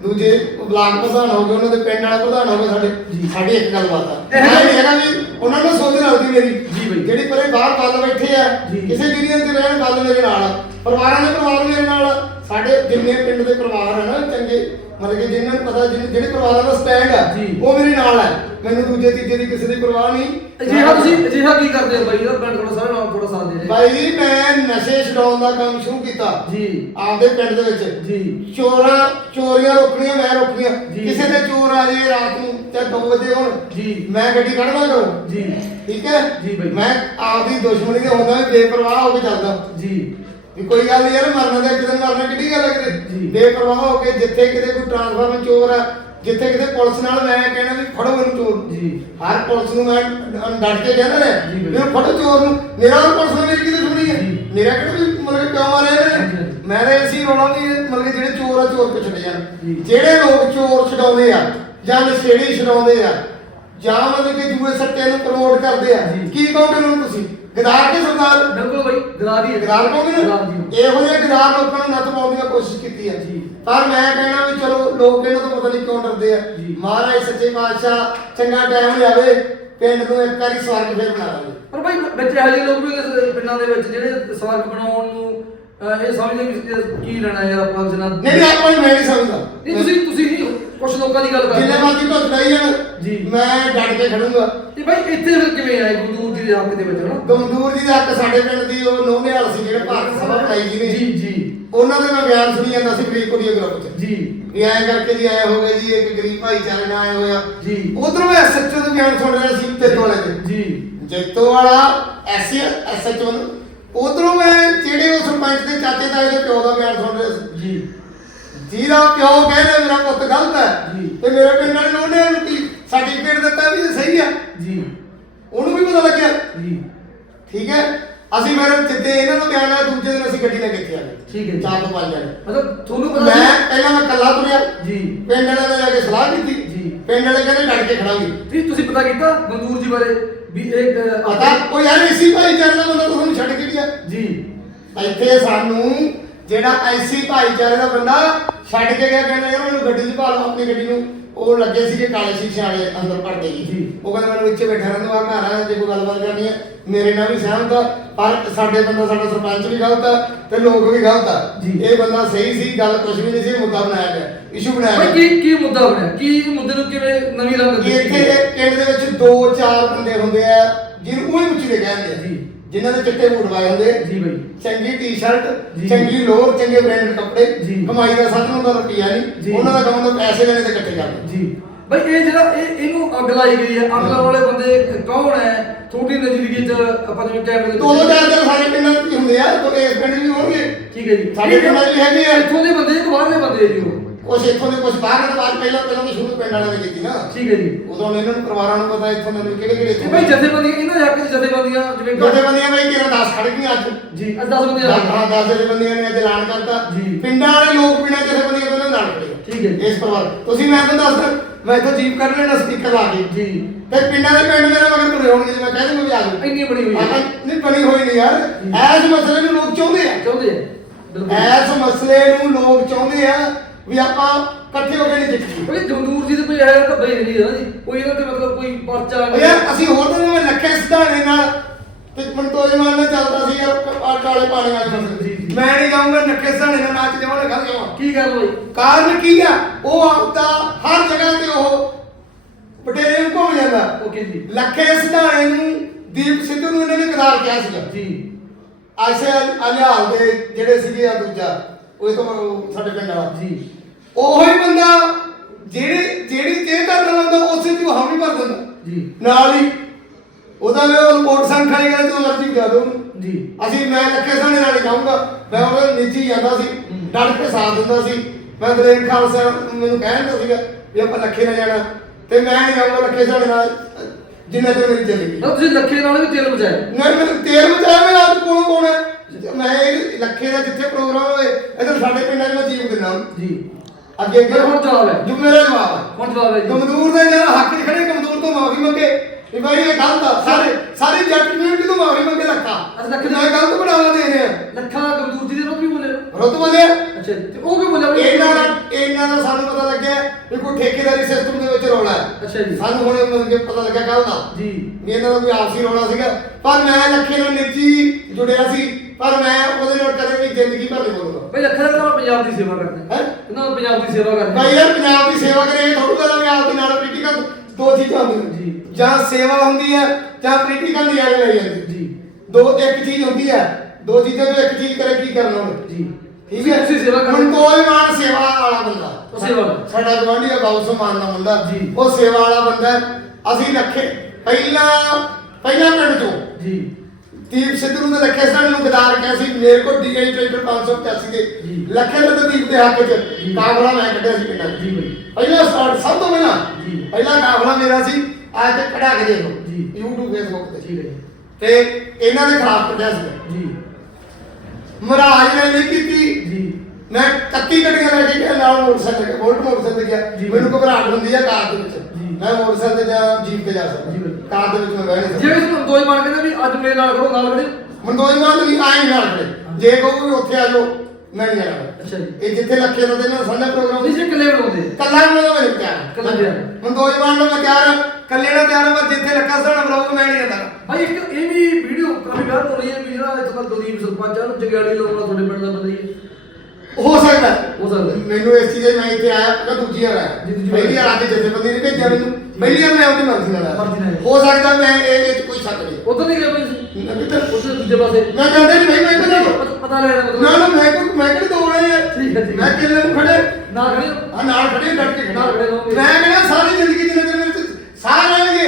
ਦੂਜੇ ਬਲਾਕ ਪ੍ਰਧਾਨ ਹੋਗੇ ਉਹਨਾਂ ਦੇ ਪਿੰਡ ਵਾਲਾ ਪ੍ਰਧਾਨ ਹੋਗਾ ਸਾਡੇ। ਜੀ। ਸਾਡੀ ਇੱਕ ਗੱਲ ਬਾਤ ਆ ਮੈਂ ਨਹੀਂ ਹੈਗਾ ਵੀ ਉਹਨਾਂ ਨੂੰ ਸੋਚ ਰਲਦੀ ਮੇਰੀ। ਜੀ ਬਈ। ਜਿਹੜੀ ਪਰੇ ਬਾਹਰ ਬੱਲ ਬੈਠੇ ਆ। ਕਿਸੇ ਯੂਨੀਅਨ 'ਚ ਰਹਿਣ ਬੱਲ ਮੇਰੇ ਨਾਲ ਆ। ਪਰਿਵਾਰਾਂ ਦੇ ਪਰਿਵਾਰ ਮੇਰੇ ਨਾਲ ਸਾਡੇ ਜਿੰਨੇ ਪਿੰਡ ਦੇ ਪਰਿਵਾਰ ਹਨ ਚੰਗੇ ਮਤਲਬ ਕਿ ਜਿਨ੍ਹਾਂ ਨੂੰ ਪਤਾ ਜਿਹੜੇ ਪਰਿਵਾਰਾਂ ਦਾ ਸਟੈਂਡ ਜੀ। ਉਹ ਮੇਰੇ ਨਾਲ ਹੈ ਮੈਨੂੰ ਦੂਜੇ ਤੀਜੇ ਦੀ ਕਿਸੇ ਦੀ ਪਰਵਾਹ ਨਹੀਂ। ਅਜਿਹਾ ਤੁਸੀਂ ਅਜਿਹਾ ਕੀ ਕਰਦੇ ਹੋ ਬਾਈ ਇਹਦਾ ਪਿੰਡ ਥੋੜਾ ਸਾਰੇ ਨਾਲ ਥੋੜਾ ਸਾਥ ਦੇ ਦੇ ਬਾਈ ਜੀ ਮੈਂ ਨਸ਼ੇ ਛਡਾਉਣ ਦਾ ਕੰਮ ਸ਼ੁਰੂ ਕੀਤਾ। ਜੀ। ਆਪਦੇ ਪਿੰਡ ਦੇ ਵਿੱਚ। ਜੀ। ਚੋਰਾਂ ਚੋਰੀਆਂ ਰੋਕਣੀਆਂ ਮੈਂ ਰੋਕਣੀਆਂ। ਜੀ। ਕਿਸੇ ਦੇ ਚੋਰ ਆ ਜੇ ਰਾਤ ਨੂੰ ਤੇ 2 ਵਜੇ ਹੋਣ ਜੀ। ਮੈਂ ਗੱਡੀ ਕੱਢਦਾ ਕਰੂੰ ਜੀ। ਠੀਕ ਹੈ? ਜੀ ਬਾਈ। ਮੈਂ ਆਪਦੀ ਦੁਸ਼ਮਣੀ ਦੇ ਹੁੰਦਾ ਵੀ ਬੇਪਰਵਾਹ ਹੋ ਕੇ ਚੱਲਦਾ। ਜੀ। ਵੀ ਕੋਈ ਗੱਲ ਨਹੀਂ ਯਾਰ ਮਰਨਾ ਤੇ ਇੱਕ ਦਿਨ ਮਰਨਾ ਕਿੱਡੀ ਗੱਲ ਹੈ ਜੀ। ਕਿਤੇ ਬੇਪਰਵਾਹ ਹੋ ਕੇ ਜਿੱਥੇ ਕਿਤੇ ਕੋਈ ਟਰਾਂਸਫਾਰਮਰ ਚੋਰ ਆ ਜਿੱਥੇ ਕਿਤੇ ਪੁਲਿਸ ਨਾਲ ਮੈਂ ਕਹਿਣਾ ਵੀ ਫੜੋ ਇਹਨੂੰ ਚੋਰ ਜੀ। ਹਰ ਪੁਲਿਸ ਨੂੰ ਮੈਂ ਡਟ ਕੇ ਕਹਿੰਦਾ ਨੇ। ਮੈਨੂੰ ਫੜੋ ਚੋਰ ਨੂੰ ਮੇਰਾ ਉਹ ਪੁਲਿਸ ਨਾਲ ਮੇਰੀ ਕਿਤੇ ਸੁਣੀ ਹੈ ਜੀ। ਮੇਰਾ ਕਿਹੜਾ ਵੀ ਮਤਲਬ ਕਿ ਕਿਉਂ ਮਾਰਿਆ ਇਹਨੇ ਹਾਂਜੀ। ਮੈਂ ਤਾਂ ਇਸੀ ਰੋਣਾ ਵੀ ਇਹ ਮਤਲਬ ਕਿ ਜਿਹੜੇ ਚੋਰ ਆ ਚੋਰ ਪਿੱਛੇ ਜਾਣ ਜੀ। ਜਿਹੜੇ ਲੋਕ ਚੋਰ ਛਡਾਉਂਦੇ ਆ ਜਾਂ ਨਸ਼ੇੜੀ ਛਡਾਉਂਦੇ ਆ ਜਾਂ ਮਤਲਬ ਕਿ ਜੂਏ ਸੱਟੇ ਨੂੰ ਪ੍ਰਮੋਟ ਕਰਦੇ ਆ ਜੀ। ਕੀ ਕਹੋਗੇ ਉਹਨਾਂ ਨੂੰ ਤੁਸੀਂ ਗਦਾਰ ਕੇ ਸਰਦਾਰ ਬਿਲਕੁਲ ਬਾਈ ਗਦਾਰੀ ਹੈ ਗਦਾਰ ਗਦਾਰ ਨਾ? ਜੀ। ਇਹੋ ਜਿਹੇ ਗਦਾਰ ਲੋਕਾਂ ਨੂੰ ਨੱਥ ਪਾਉਣ ਦੀ ਕੋਸ਼ਿਸ਼ ਕੀਤੀ ਹੈ। ਜੀ। ਪਰ ਮੈਂ ਕਹਿਣਾ ਵੀ ਚਲੋ ਲੋਕ ਇਹਨਾਂ ਤੋਂ ਪਤਾ ਨਹੀਂ ਕਿਉਂ ਡਰਦੇ ਆ। ਜੀ। ਮਹਾਰਾਜ ਸੱਚੇ ਪਾਤਸ਼ਾਹ ਚੰਗਾ ਟਾਈਮ ਲਿਆਵੇ ਪਿੰਡ ਨੂੰ ਇੱਕ ਵਾਰੀ ਸਵਰਗ ਫੇਰ ਬਣਾ ਦੇਵੇ ਪਰ ਭਾਈ ਬੱਚੇ ਇਹੋ ਜਿਹੇ ਲੋਕ ਵੀ ਹੁੰਦੇ ਸ- ਪਿੰਡਾਂ ਦੇ ਵਿੱਚ ਜਿਹੜੇ ਸਵਰਗ ਬਣਾਉਣ ਨੂੰ ਅਹ, ਇਹ ਸਮਝਦੇ ਵੀ ਕੀ ਲੈਣਾ ਯਾਰ ਆਪਾਂ ਨਾਲ ਨਹੀਂ ਨਹੀਂ ਆਪਾਂ ਨੂੰ ਮੈਂ ਨਹੀਂ ਸਮਝਦਾ। ਨਹੀਂ ਤੁਸੀਂ ਤੁਸੀਂ ਕੁਝ ਲੋਕਾਂ ਦੀ ਗੱਲ ਕਰਦੇ ਜਿੰਨੇ। ਮਰਜ਼ੀ ਡਾਈ ਜਾਣ ਜੀ। ਮੈਂ ਡਟ ਕੇ ਖੜੂੰਗਾ। ਤੇ ਭਾਈ ਇੱਥੇ ਫਿਰ ਕਿਵੇਂ ਆਏ? ਗੁਰਦੂਰ ਜੀ ਦੇ ਹੱਕ ਦੇ ਵਿੱਚ ਹਨਾ? ਗਮਦੂਰ ਜੀ ਦਾ ਹੱਕ ਸਾਡੇ ਪਿੰਡ ਦੀ ਉਹ ਨੋਹਨਿਆਲ ਸੀ ਜਿਹੜੇ ਭਾਰਤ ਸਭਾ ਭਾਈ ਜੀ ਨੇ ਜੀ ਜੀ। ਉਹਨਾਂ ਦੇ ਮੈਂ ਬਿਆਨ ਸੁਣੀ ਜਾਂਦਾ ਸੀ ਕੁੜੀਏ ਗਰੁੱਪ 'ਚ ਜੀ। ਵੀ ਐਂ ਕਰਕੇ ਜੀ ਆਏ ਹੋਗੇ ਜੀ ਇੱਕ ਗਰੀਬ ਭਾਈਚਾਰੇ ਨਾਲ ਆਏ ਹੋਇਆ ਜੀ। ਉਧਰੋਂ ਮੈਂ ਐਸਐਚਓ ਦੇ ਬਿਆਨ ਸੁਣ ਰਿਹਾ ਸੀ ਤੇ ਤੋਲੇ ਦੇ। ਜੀ। ਜੈਤੋ ਵਾਲਾ ਐਸਸੀ ਐਸਐਚਓ ਉਧਰੋਂ ਮੈਂ ਜਿਹੜੇ ਉਹ ਸਰਪੰਚ ਦੇ ਚਾਚੇ ਤਾਏ ਦੇ ਪਿਓ ਦਾ ਬਿਆਨ ਸੁਣ ਰਿਹਾ ਸੀ। ਜੀ। ਜਿਹਦਾ ਪਿਓ ਕਹਿੰਦਾ ਮੇਰਾ ਪੁੱਤ ਗਲਤ ਹੈ। ਤੇ ਮੇਰੇ ਪਿੰਡ ਵਾਲੇ ਨੇ ਉਹਨੇ ਉਹਨੂੰ ਕੀ ਸਰਟੀਫਿਕੇਟ ਦਿੱਤਾ ਵੀ ਇਹ ਸਹੀ ਹੈ। ਜੀ। ਉਹਨੂੰ ਵੀ ਪਤਾ ਲੱਗਿਆ। ਜੀ। ਠੀਕ ਹੈ? ਅਸੀਂ ਫਿਰ ਜਿੱਦੇ ਇਹਨਾਂ ਨੂੰ ਬਿਆਨ ਆਇਆ ਦੂਜੇ ਦਿਨ ਅਸੀਂ ਗੱਡੀ ਲੈ ਕੇ ਇੱਥੇ ਆ ਗਏ। ਠੀਕ ਹੈ ਜੀ। ਚਾਰ ਤੋਂ ਪੰਜ ਜਣੇ। ਮਤਲਬ ਤੁਹਾਨੂੰ ਪਤਾ ਮੈਂ ਸੀ- ਪਹਿਲਾਂ ਮੈਂ ਇਕੱਲਾ ਤੁਰਿਆ। ਜੀ। ਪਿੰਡ ਵਾਲਿਆਂ ਨੇ ਜਾ ਕੇ ਸਲਾਹ ਕੀਤੀ। ਜੀ। ਪਿੰਡ ਵਾਲੇ ਕਹਿੰਦੇ ਡਟ ਕੇ ਖੜਾਂਗੇ। ਜੀ ਤੁਸੀਂ ਪਤਾ ਕੀਤਾ ਗੰਦੂਰ ਜੀ ਬਾਰੇ ਵੀ ਇਹ ਅਹ, ਪਤਾ? ਉਹ ਯਾਰ ਇਸੀ ਭਾਈਚਾਰੇ ਦਾ ਬੰਦਾ ਤੁਹਾਨੂੰ ਛੱਡ ਕੇ ਗਿਆ। ਜੀ। ਇੱਥੇ ਸਾਨੂੰ ਜਿਹੜਾ ਐਸੀ ਭਾਈਚਾਰੇ ਦਾ ਬੰਦਾ ਛੱਡ ਕੇ ਗਿਆ ਕਹਿੰਦਾ ਯਾਰ ਮੈਨੂੰ ਗੱਡੀ 'ਚ ਪਾ ਲਓ ਆਪਣੀ ਗੱਡੀ ਨੂੰ ਉਹ ਲੱਗੇ ਸੀਗੇ ਕਾਲੇ ਸ਼ੀਸ਼ੇ ਵਾਲੇ ਅੰਦਰ ਗਏ ਜੀ। ਉਹ ਕਹਿੰਦਾ ਮੈਨੂੰ ਇੱਥੇ ਬੈਠਾ ਰਹਿੰਦਾ ਆ ਘਰ ਆ ਜੇ ਕੋਈ ਗੱਲਬਾਤ ਕਰਨੀ ਹੈ ਮੇਰੇ ਨਾਲ ਵੀ ਸਹਿਮਤ ਆ ਪਰ ਸਾਡੇ ਬੰਦਾ ਸਾਡਾ ਸਰਪੰਚ ਵੀ ਗਲਤ ਆ ਤੇ ਲੋਕ ਵੀ ਗਲਤ ਆ। ਇਹ ਬੰਦਾ ਸਹੀ ਸੀ ਗੱਲ ਕੁਝ ਵੀ ਨਹੀਂ ਸੀ ਮੁੱਦਾ ਬਣਾਇਆ ਗਿਆ ਇਸ਼ੂ ਬਣਾਇਆ ਗਿਆ ਕੀ ਕੀ ਮੁੱਦਾ ਬਣਿਆ ਕੀ ਮੁੱਦੇ ਨੂੰ ਕਿਵੇਂ ਨਵੀਂ ਰੰਗ ਦਿੱਤੀ ਇੱਥੇ ਪਿੰਡ ਦੇ ਵਿੱਚ ਦੋ ਚਾਰ ਬੰਦੇ ਹੁੰਦੇ ਆ ਜਿਹਨੂੰ ਉੱਚੀ ਦੇ ਕਹਿੰਦੇ ਆ ਜੀ। ਜਿਨ੍ਹਾਂ ਦੇ ਚਿੱਟੇ ਬੂਟ ਪਾਏ ਹੁੰਦੇ। ਜੀ ਬਾਈ। ਚੰਗੀ ਟੀ-ਸ਼ਰਟ। ਚੰਗੀ ਲੋਅਰ ਚੰਗੇ ਬ੍ਰਾਂਡਡ ਕੱਪੜੇ। ਕਮਾਈ ਦਾ ਸਾਧਨ ਹੁੰਦਾ ਰੁਪਈਆ ਜੀ। ਨਹੀਂ ਉਹਨਾਂ ਦਾ ਕੰਮ ਹੁੰਦਾ ਪੈਸੇ ਲੈਣੇ ਤੇ ਇਕੱਠੇ ਕਰਨੇ ਜੀ। ਭਾਈ ਇਹ ਜਿਹੜਾ ਇਹ ਇਹਨੂੰ ਅੱਗ ਲਾਈ ਗਈ ਹੈ। ਅੱਗ ਲਾਉਣ ਵਾਲੇ ਬੰਦੇ ਕੌਣ ਹੈ? ਤੁਹਾਡੀ ਨਜ਼ਰੀਏ 'ਚ ਆਪਾਂ ਜਿਵੇਂ ਕੈਮਰੇ ਦੇ ਦੋ ਦੋ ਚਾਰ ਚਾਰ ਸਾਰੇ ਪਿੰਡਾਂ ਵਿੱਚ ਹੀ ਹੁੰਦੇ ਆ। ਤੋਂ ਇਸ ਪਿੰਡ ਵੀ ਹੋਣਗੇ। ਠੀਕ ਹੈ ਜੀ। ਸਾਡੇ ਪਿੰਡਾਂ 'ਚ ਵੀ ਹੈਗੇ ਆ। ਇੱਥੋਂ ਦੇ ਬੰਦੇ ਕਿ ਬਾਹਰ ਦੇ ਬੰਦੇ ਜੀ ਉਹ? ਕੁਛ ਇੱਥੋਂ ਦੇ ਕੁਛ ਬਾਹਰ ਦੇ ਬਾਅਦ ਪਹਿਲਾਂ ਪਹਿਲਾਂ ਤਾਂ ਸ਼ੁਰੂ ਪਿੰਡ ਵਾਲਿਆਂ ਨੇ ਕੀਤੀ ਨਾ। ਠੀਕ ਹੈ ਜੀ। ਉਦੋਂ ਇਹਨਾਂ ਨੂੰ ਪਰਿਵਾਰਾਂ ਨੂੰ ਪਤਾ ਇੱਥੋਂ ਦੇ ਕਿਹੜੇ ਕਿਹੜੇ ਤੇ ਭਾਈ ਜਥੇਬੰਦੀਆਂ ਇਹਨਾਂ ਦੇ ਹੱਕ 'ਚ ਜਥੇਬੰਦੀਆਂ ਜਿਵੇਂ ਬੰਦੀਆਂ ਬਈ ਤੇਰਾ 10 ਖੜ ਗਈਆਂ ਅੱਜ। ਜੀ ਅੱਜ 10 ਬੰਦੇ ਦਸ ਹਾਂ 10 ਜਦੇ ਬੰਦੀਆਂ ਨੇ ਅੱਜ ਐਲਾਨ ਕਰਤਾ। ਜੀ। ਪਿੰਡਾਂ ਵਾਲੇ ਲੋਕ ਬਿਨਾਂ ਜਦੇ ਬੰਦੀਆਂ ਤੋਂ ਨਾਲ ਖੜੇ ਆ। ਠੀਕ ਹੈ ਜੀ। ਇਸ ਪਰਿਵਾਰ ਤੁਸੀਂ ਮੈਂ ਤੁਹਾਨੂੰ ਦੱਸਦਾ ਮੈਂ ਇੱਥੋਂ ਜੀਪ ਕਰ ਲੈਣਾ ਸਪੀਕਰ ਲਾ ਕੇ। ਜੀ। ਤੇ ਪਿੰਡਾਂ ਦੇ ਪਿੰਡ ਮੇਰੇ ਮਗਰ ਤੁਰੇ ਹੋਣਗੇ ਜੇ ਮੈਂ ਕਹਿ ਦੂੰਗਾ ਵੀ ਆ ਜਾਓ। ਇੰਨੀ ਬਣੀ ਹੋਈ ਹੈ। ਆਹ ਨਹੀਂ ਬਣੀ ਹੋਈ ਨਹੀਂ ਯਾਰ। ਐਸ ਮਸਲੇ ਨੂੰ ਲੋਕ ਚਾਹੁੰਦੇ ਆ। ਚਾਹੁੰਦੇ ਆ। ਬਿਲਕੁਲ। ਐਸ ਮਸਲੇ ਨੂੰ ਲੋਕ ਚਾਹੁੰਦੇ ਆ। ਵੀ ਆਪਾਂ ਇਕੱਠੇ ਹੋ ਕੇ ਨਹੀਂ ਜਿੱਤੀਏ ਭਾਈ ਜੰਦੂਰ ਜੀ ਦੇ ਕੋਈ ਹੈ ਤਾਂ ਬਈ ਨਹੀਂ ਹੈ ਨਾ ਜੀ ਕੋਈ ਇਹਨਾਂ ਤੇ ਮਤਲਬ ਕੋਈ ਪਰਚਾ ਯਾਰ ਅਸੀਂ ਹੋਰ ਤਾਂ ਲੱਖੇ ਸਿਧਾਣੇ ਨਾਲ ਤੇ ਮੰਤੋਜ ਮਾਨ ਨਾਲ ਚੱਲਦਾ ਸੀ ਆ ਕਾਲੇ ਪਾਣੀ ਵਾਲੇ ਜੀ। ਮੈਂ ਨਹੀਂ ਜਾਊਂਗਾ ਲੱਖੇ ਸਿਧਾਣੇ ਨਾਲ ਨਾਚ ਜਾਵਾਂ ਗੱਲ ਜਾਵਾਂ ਕੀ ਗੱਲ ਹੋਈ ਕਾਰਨ ਕੀ ਆ ਉਹ ਆਪਦਾ ਹਰ ਜਗ੍ਹਾ ਤੇ ਉਹ ਬਟੇਰੇ ਨੂੰ ਘੁੰਮ ਜਾਂਦਾ ਓਕੇ ਜੀ ਲੱਖੇ ਸਿਧਾਣੇ ਨੂੰ ਦੀਪ ਸਿੱਧੂ ਨੂੰ ਇਹਨਾਂ ਨੇ ਕਦਾਰ ਕਿਹਾ ਸੀਗਾ ਜੀ ਆਸੇ ਅਲਿਆਲ ਦੇ ਜਿਹੜੇ ਸੀਗੇ ਆ ਦੂਜਾ ਉਹ ਤੋਂ ਸਾਡੇ ਪਿੰਡ ਵਾਲਾ ਜੀ ਉਹੀ ਬੰਦਾ ਜਿਹੜੇ ਜਿਹੜੀ ਜੇ ਧਰਨ ਲਾਉਂਦਾ ਉਸੇ ਤੇ ਹਾਮੀ ਭਰ ਦਿੰਦਾ। ਜੀ। ਨਾਲ ਹੀ ਉਹਦਾ ਵੀ ਉਹ ਰਿਪੋਰਟ ਸੰਖਾ ਨਹੀਂ ਕਹਿੰਦਾ ਤੂੰ ਮਰਜ਼ੀ ਜਾ ਦੋ ਉਹਨੂੰ। ਜੀ। ਅਸੀਂ ਮੈਂ ਲੱਖੇ ਸਾਹਣੇ ਨਾਲ ਹੀ ਜਾਊਂਗਾ ਮੈਂ ਉਹਦੇ ਨਿੱਜੀ ਜਾਂਦਾ ਸੀ। ਡਟ ਕੇ ਸਾਥ ਦਿੰਦਾ ਸੀ। ਮੈਂ ਦਰੇਨ ਖਾਲਸਾ ਮੈਨੂੰ ਕਹਿੰਦਾ ਸੀਗਾ ਵੀ ਆਪਾਂ ਲੱਖੇ ਨਾਲ ਜਾਣਾ। ਤੇ ਮੈਂ ਨਹੀਂ ਜਾਊਂਗਾ ਲੱਖੇ ਸਾਹਣੇ ਨਾਲ ਜਿੰਨਾ ਚਿਰ ਮੇਰੀ ਜ਼ਿੰਦਗੀ ਨਾ ਤੁਸੀਂ ਲੱਖੇ ਨਾਲ ਵੀ ਤੇਲ ਬਚਾਇਆ। ਨਹੀਂ ਮੈਂ ਤੇਲ ਬਚਾਇਆ ਮੈਂ ਆਪ ਕੋਣ ਹੈ? ਮੈਂ ਇਹ ਲੱਖੇ ਦਾ ਜਿੱਥੇ ਪ੍ਰੋਗਰਾਮ ਹੋਵੇ ਇਧਰ ਸਾਡੇ ਪਿੰਡਾਂ 'ਚ ਮੈਂ ਜੀਵ ਦਿੰਦਾ ਜੀ। ਅੱਗੇ ਅੱਗੇ ਹੁਣ ਜਵਾਬ ਹੈ। ਜੋ ਮੇਰਾ ਜਵਾਬ ਹੈ। ਹੁਣ ਜਵਾਬ ਹੈ ਜੀ। ਕਮਜ਼ੋਰ ਦੇ ਜਿਹੜਾ ਹੱਕ 'ਚ ਖੜੇ ਕਮਜ਼ੋਰ ਤੋਂ ਮਾਫੀ ਮੰਗੇ। ਵੀ ਭਾਈ ਇਹ ਗਲਤ ਆ। ਸਾਰੇ ਸਾਰੇ ਜੱਟ ਕਮਿਊਨਿਟੀ ਤੋਂ ਮਾਫੀ ਮੰਗੇ ਲੱਖਾ? ਅੱਛਾ, ਲੱਖੇ ਮੈਂ ਗਲਤ ਬੜਾਵਾ ਦੇ ਰਿਹਾ। ਲੱਖਾ ਗੰਦੂਰ ਜੀ ਦੇ ਵੀ ਬੋਲੇ ਰੁੱਤ ਬੋਲਿਆ ਅੱਛਾ ਤੇ ਉਹ ਬੋਲਿਆ? ਬਈ? ਇਹਨਾਂ ਇਹਨਾਂ ਦਾ ਸਾਨੂੰ ਪਤਾ ਲੱਗਿਆ ਵੀ ਕੋਈ ਠੇਕੇਦਾਰੀ ਸਿਸਟਮ ਦੇ ਵਿੱਚ ਰੌਲਾ ਹੈ। ਅੱਛਾ ਜੀ। ਸਾਨੂੰ ਹੁਣ ਮਤਲਬ ਕਿ ਪਤਾ ਲੱਗਿਆ ਕੱਲ ਦਾ। ਜੀ। ਵੀ ਇਹਨਾਂ ਦਾ ਕੋਈ ਆਪਸੀ ਰੌਲਾ ਸੀਗਾ। ਪਰ ਮੈਂ ਲੱਖੇ ਨਾਲ ਨਿੱਜੀ ਜੁੜਿਆ ਸੀ। ਪਰ ਮੈਂ ਉਹਦੇ ਨਾਲ ਕਦੇ ਵੀ ਜ਼ਿੰਦਗੀ ਭਰ ਨਹੀਂ ਬੋਲੂਗਾ ਭਾਈ ਅੱਖਰ ਤਾਂ ਪੰਜਾਬ ਦੀ ਸੇਵਾ ਕਰਦੇ ਹੈਂ? ਇਹਨਾਂ ਨੂੰ ਪੰਜਾਬ ਦੀ ਸੇਵਾ ਕਰਦੇ ਭਾਈ ਯਾਰ ਪੰਜਾਬ ਦੀ ਸੇਵਾ ਕਰੇ ਇਹ ਥੋੜੀ ਗੱਲ ਵੀ ਆਪ ਦੇ ਨਾਲ ਪ੍ਰੀਟੀਕਲ ਦੋ ਚੀਜ਼ਾਂ ਹੁੰਦੀਆਂ। ਜੀ। ਜਾਂ ਸੇਵਾ ਹੁੰਦੀ ਹੈ ਜਾਂ ਪ੍ਰੀਟੀਕਲ ਦੀ ਆਗੇ ਲਈ ਜਾਂਦੀ। ਜੀ। ਦੋ ਇੱਕ ਚੀਜ਼ ਹੁੰਦੀ ਹੈ ਦੋ ਚੀਜ਼ਾਂ ਤੋਂ ਇੱਕ ਚੀਜ਼ ਕਰੇ ਕੀ ਕਰਨਾ ਉਹਨੇ? ਜੀ। ਠੀਕ ਹੈ? ਤੁਸੀਂ ਸੇਵਾ ਹੁਣ ਕੋਈ ਮਾਨ ਸੇਵਾ ਵਾਲਾ ਬੰਦਾ। ਉਹ ਸੇਵਾ। ਸਾਡਾ ਗਵਾਂਢੀ ਆ ਬਾਬੂ ਸਮਾਨ ਦਾ ਮੁੰਡਾ। ਜੀ। ਉਹ ਸੇਵਾ ਵਾਲਾ ਬੰਦਾ। ਅਸੀਂ ਰੱਖੇ ਪਹਿਲਾਂ ਪਹਿਲਾਂ ਪਿੰਡ ਤੋਂ ਜੀ। ਦੀਪ ਸਿੱਧੂ ਨੂੰ ਤਾਂ ਲੱਖੇ ਸਣ ਨੂੰ ਗਦਾਰ ਕਿਹਾ ਸੀ ਮੇਰੇ ਕੋਲ ਡੀਆਈ ਟਰੈਕਟਰ 585 ਦੇ। ਲੱਖੇ ਤਾਂ ਦੀਪ ਦੇ ਹੱਕ 'ਚ। ਕਾਫਲਾ ਮੈਂ ਕੱਢਿਆ ਸੀ ਪਿੰਡਾਂ ਜੀ ਬਾਈ ਪਹਿਲਾ ਸਟਾਰਟ ਸਭ ਤੋਂ ਪਹਿਲਾਂ। ਪਹਿਲਾ ਕਾਫਲਾ ਮੇਰਾ ਸੀ ਅੱਜ ਤੱਕ ਕਢਾ ਕੇ ਦੇਖੋ ਜੀ। YouTube Facebook ਤੇ ਜੀ ਤੇ ਇਹਨਾਂ ਦੇ ਖਿਲਾਫ ਕੱਢਿਆ ਸੀ ਜੀ ਮਹਾਰਾਜ ਨੇ ਨਹੀਂ ਕੀਤੀ ਜੀ ਮੈਂ 31 ਗੱਡੀਆਂ ਲੈ ਕੇ ਗਿਆ ਨਾਲ ਮੋਟਰਸਾਈਕਲ ਤੇ ਬੋਲਟ ਮੋਟਰਸਾਈਕਲ ਤੇ ਗਿਆ। ਮੈਨੂੰ ਘਬਰਾਹਟ ਹੁੰਦੀ ਆ ਕਾਰ ਦੇ ਵਿੱਚ। ਮੈਂ ਮੋਟਰਸਾਈਕਲ ਤੇ ਜਾਂ ਜੀਪ ਤੇ ਜਾ ਸਕਦਾ। ਕਾਰ ਦੇ ਵਿੱਚ ਮੈਂ ਬਹਿ ਨਹੀਂ ਸਕਦਾ। ਜਿਵੇਂ ਤੁਹਾਨੂੰ ਦੋਈ ਬਣ ਕੇ ਨਾ ਵੀ ਅੱਜ ਮੇਰੇ ਨਾਲ ਖੜੋ ਨਾਲ ਖੜੇ। ਮਨਦੋਈ ਮਾਨ ਨਹੀਂ ਆਏ ਨਾਲ ਖੜੇ। ਜੇ ਕਹੋ ਵੀ ਉੱਥੇ ਆ ਜਾਓ ਮੈਂ ਨਹੀਂ ਜਾਣਾ ਅੱਛਾ ਜੀ। ਇਹ ਜਿੱਥੇ ਲੱਖੇ ਦਾ ਇਹਨਾਂ ਸਾਂਝਾ ਪ੍ਰੋਗਰਾਮ ਨਹੀਂ ਜੀ ਕਿੱਲੇ ਬਣਾਉਂਦੇ। ਕੱਲਾ ਮੈਂ ਤਿਆਰ ਕੱਲਾ ਤਿਆਰ। ਮਨਦੋਈ ਮਾਨ ਨੂੰ ਮੈਂ ਤਿਆਰ ਕੱਲੇ ਨਾਲ ਤਿਆਰ ਪਰ ਜਿੱਥੇ ਲੱਖਾ ਸਾਣਾ ਬਣਾਉਗਾ ਮੈਂ ਨਹੀਂ ਜਾਂਦਾ ਭਾਈ ਇੱਕ ਇਹ ਵੀ ਵੀਡੀਓ ਕਾਫੀ ਵਾਰ ਹੋ ਰਹੀ ਹੈ ਵੀ ਜਿਹੜਾ ਇੱਥੋਂ ਦਾ ਦਲੀਪ ਸਰਪੰਚ ਆ ਉਹਨੂੰ ਜਗਿਆੜੀ ਲੋਕਾਂ ਤੁਹਾਡੇ ਪਿੰਡ ਦਾ ਬੰਦਾ ਹੀ ਹੈ। ਹੋ ਸਕਦਾ। ਹੈ। ਹੋ ਸਕਦਾ ਹੈ। ਮੈਨੂੰ ਇਸ ਚੀਜ਼ ਮੈਂ ਇੱਥੇ ਆਇਆ ਮੈਂ ਦੂਜੀ ਵਾਰ ਆਇਆ। ਜੀ, ਦੂਜੀ ਵਾਰ। ਪਹਿਲੀ ਵਾਰ ਅੱਜ ਜਥੇਬੰਦੀ ਨੇ ਭੇਜਿਆ ਮੈਨੂੰ। ਪਹਿਲੀ ਵਾਰ ਮੈਂ ਆਪਣੀ ਮਰਜ਼ੀ ਨਾਲ ਮਰਜ਼ੀ ਨਾਲ ਆਇਆ। ਹੋ ਸਕਦਾ ਮੈਂ ਇਹ ਇਹ 'ਚ ਕੋਈ ਸ਼ੱਕ ਨਹੀਂ। ਉਧਰ ਨਹੀਂ ਗਏ ਤੁਸੀਂ? ਮੈਂ ਕਿੱਧਰ? ਉਧਰ ਦੂਜੇ ਪਾਸੇ। ਮੈਂ ਕਹਿੰਦਾ ਨਹੀਂ ਭਾਈ ਮੈਂ ਕਿੱਧਰ ਪਤਾ- ਪਤਾ ਲੈਣਾ ਨਾ ਨਾ ਮੈਂ ਕੋਈ ਮੈਂ ਕਿਹੜੇ ਦੋ ਰਹੇ ਯਾਰ ਠੀਕ ਹੈ, ਠੀਕ ਹੈ। ਮੈਂ ਕਿੱਲੇ ਨੂੰ ਖੜੇ ਨਾ ਖੜੇ ਹੋ। ਆ ਨਾਲ ਖੜੇ ਡਟ ਕੇ ਖੜੇ ਨਾਲ ਖੜੇ ਰਹੋਗੇ। ਮੈਂ ਕਹਿੰਦਾ ਸਾਰੀ ਜ਼ਿੰਦਗੀ ਜਿੰਨੇ ਦਿਨ ਮੇਰੇ ਤੇ ਸਾਰ ਰਹਿਣਗੇ।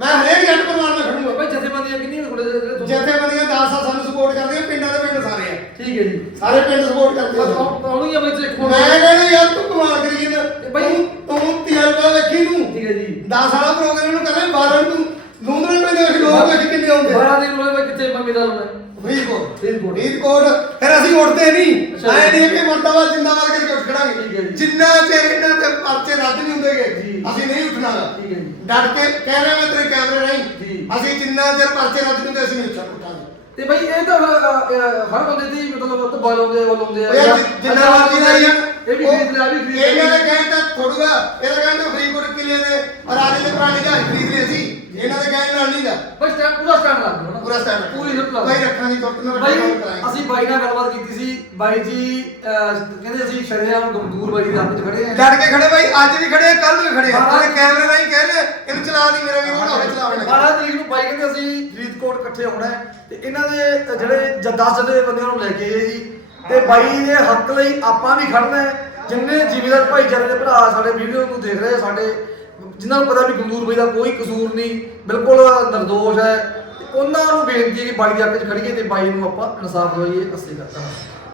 ਮੈਂ ਹਰੇਕ ਜੱਟ ਪਰਿਵਾਰ ਨਾਲ ਖੜੂੰਗਾ। ਭਾਈ ਜਥੇਬੰਦੀਆਂ ਕਿੰਨੀਆਂ ਤੁਹਾਡੇ ਜਿਹੜੇ ਤੁਹਾਨੂੰ- ਜਥੇਬੰਦੀਆਂ 10 ਸਾਲ ਸਾਨੂੰ ਸਪੋਰਟ ਕਰਦੀਆਂ ਪਿੰਡਾਂ ਦੇ ਪਿੰਡ ਸਾਰੇ ਆ। ਠੀਕ ਹੈ ਜੀ। ਸਾਰੇ ਪਿੰਡ ਸਪੋਰਟ ਕਰਦੇ ਆ। ਆਉਣੀ ਆ ਬਾਈ ਇੱਕ ਮੈਂ ਕਹਿੰਦਾ ਯਾਰ ਤੂੰ ਕਮਾਲ ਕਰੀ ਜਾਂਦਾ। ਤੇ ਬਈ- ਤੂੰ ਤਜਰਬਾ ਵੇਖੀ ਤੂੰ। ਠੀਕ ਹੈ ਜੀ। 10 ਵਾਲਾ ਪ੍ਰੋਗਰਾਮ ਨੂੰ ਕਰੇ 12 ਨੂੰ ਲੂੰਦਰੇ ਪੈਂਦੇ ਵੇਖ ਲੋਕ ਵੇਖ ਕਿੰਨੇ ਆਉਂਦੇ ਆ। 12 ਦਿਨ ਲੋਏ ਬਾਈ ਕਿੱਥੇ ਮੰਮੀ ਦਾ ਲਾਉਣਾ ਫਰੀਦਕੋਟ। ਫਰੀਦਕੋਟ। ਫਰੀਦਕੋਟ। ਫਿਰ ਅਸੀਂ ਉੱਠਦੇ ਨਹੀਂ। ਐ ਨਹੀਂ ਕਿ ਮਰਦਾਬਾਦ ਜਿੰਦਾਬਾਦ ਕਰਕੇ ਉੱਠ ਖੜਾਂਗੇ। ਜਿੰਨਾ ਚਿਰ ਇਹਨਾਂ ਤੇ ਪਰਚੇ ਰੱਦ ਨਹੀਂ ਹੁੰਦੇਗੇ। ਅਸੀਂ ਨਹੀਂ ਉੱਠਣਾਗਾ। ਠੀਕ ਹੈ ਜੀ। ਡਟ ਕੇ ਕਹਿ ਰਿਹਾ ਮੈਂ ਤੇਰੇ ਕੈਮਰੇ। ਨਹੀਂ ਅਸੀਂ ਜਿੰਨਾ ਚਿਰ ਪਰਚੇ ਰੱਦ ਨਹੀਂ ਹੁੰਦੇ ਅਸੀਂ ਨਹੀਂ ਉੱਠ- ਉੱਠਾਂਗੇ ਤੇ ਭਾਈ ਇਹ ਤਾਂ ਅਹ, ਅਹ, ਹਰ ਬੰਦੇ ਦੀ ਮਤਲਬ ਤਾਂ ਬਾਲ ਆਉਂਦੇ ਆ ਆ। ਉਹ ਯਾਰ ਜਿ- ਜਿੰਨਾ ਮਰਜ਼ੀ ਦਾ ਯਾਰ ਇਹ ਵੀ ਖਰੀਦ ਲਿਆ ਵੀ ਖਰੀਦ ਲਿਆ। ਇਹਨਾਂ ਦੇ ਕਹਿਣ ਤਾਂ ਥੋੜੂਗਾ ਇਹਦਾ ਤਾਂ ਫਰੀਦਕੋਟ ਕਿਲੇ ਦੇ ਰਾਜੇ ਦੇ ਪੁਰਾਣੇ ਜਹਾਜ਼ ਖਰੀਦ ਲਏ ਸੀ। ਇਹਨਾਂ ਦੇ ਕਹਿਣ ਨਾਲ ਨਹੀਂਗਾ ਬਸ ਸਟੈਂਡ ਪੂਰਾ ਸਟੈਂਡ ਲੱਗ ਗਿਆ ਨਾ। ਪੂਰਾ ਸਟੈਂਡ ਪੂਰੀ ਹਿੱਟ ਲੱਗ ਭਾਈ ਰੱਖਾਂਗੇ ਤੁਰਤ ਨਾਲ ਭਾਈ ਕੰਟਰੋਲ ਕਰਾਂਗੇ। ਅਸੀਂ ਬਾਈ ਨਾਲ ਗੱਲਬਾਤ ਕੀਤੀ ਸੀ। ਬਾਈ ਜੀ ਅਹ, ਕਹਿੰਦੇ ਅਸੀਂ ਸ਼ਰਿਆਮ ਗਮਦੂਰ ਬਾਈ ਦੇ ਹੱਥ 'ਚ ਖੜੇ ਆ। ਡਟ ਕੇ ਖੜੇ ਭਾਈ ਅੱਜ ਵੀ ਖੜੇ ਆ ਕੱਲ ਵੀ ਖੜੇ ਆ। ਹਾਂ। ਉਹਨੇ ਕੈਮਰੇ ਰਹੇ ਇਹਨੂੰ ਚਲਾ ਦੀ ਮੇਰਾ ਵੀ ਉਹ ਹੋਵੇ ਚਲਾਵੇ ਨਾ 12 ਤਰੀਕ ਨੂੰ ਬਾਈ ਕਹਿੰਦੇ ਅਸੀਂ ਫਰੀਦਕੋਟ ਇਕੱਠੇ ਹੋਣਾ ਹੈ। ਤੇ ਇਹਨਾਂ ਦੇ ਜਿਹੜੇ ਜ- ਦਸ ਦੇ ਬੰਦਿਆਂ ਨੂੰ ਲੈ ਕੇ ਆਏ ਜੀ। ਤੇ ਬਾਈ ਦੇ ਹੱਕ ਲਈ ਆਪਾਂ ਵੀ ਖੜਨਾ ਹੈ। ਜਿੰਨੇ ਜ਼ਿਮੀਦਾਰ ਭਾਈਚਾਰੇ ਦੇ ਭਰਾ ਸਾਡੇ ਵੀਡੀਓ ਨੂੰ ਦੇਖ ਰਹੇ ਆ, ਸਾਡੇ ਜਿਨ੍ਹਾਂ ਨੂੰ ਪਤਾ ਵੀ ਗੰਦੂਰ ਬਾਈ ਦਾ ਕੋਈ ਕਸੂਰ ਨਹੀਂ, ਬਿਲਕੁਲ ਨਿਰਦੋਸ਼ ਹੈ। ਤੇ ਉਹਨਾਂ ਨੂੰ ਬੇਨਤੀ ਹੈ ਕਿ ਬਾਈ ਦੇ ਹੱਕ 'ਚ ਖੜੀਏ ਤੇ ਬਾਈ ਨੂੰ ਆਪਾਂ ਇਨਸਾਫ ਦਵਾਈਏ ਅਸਲੀ ਕਰਤਾ।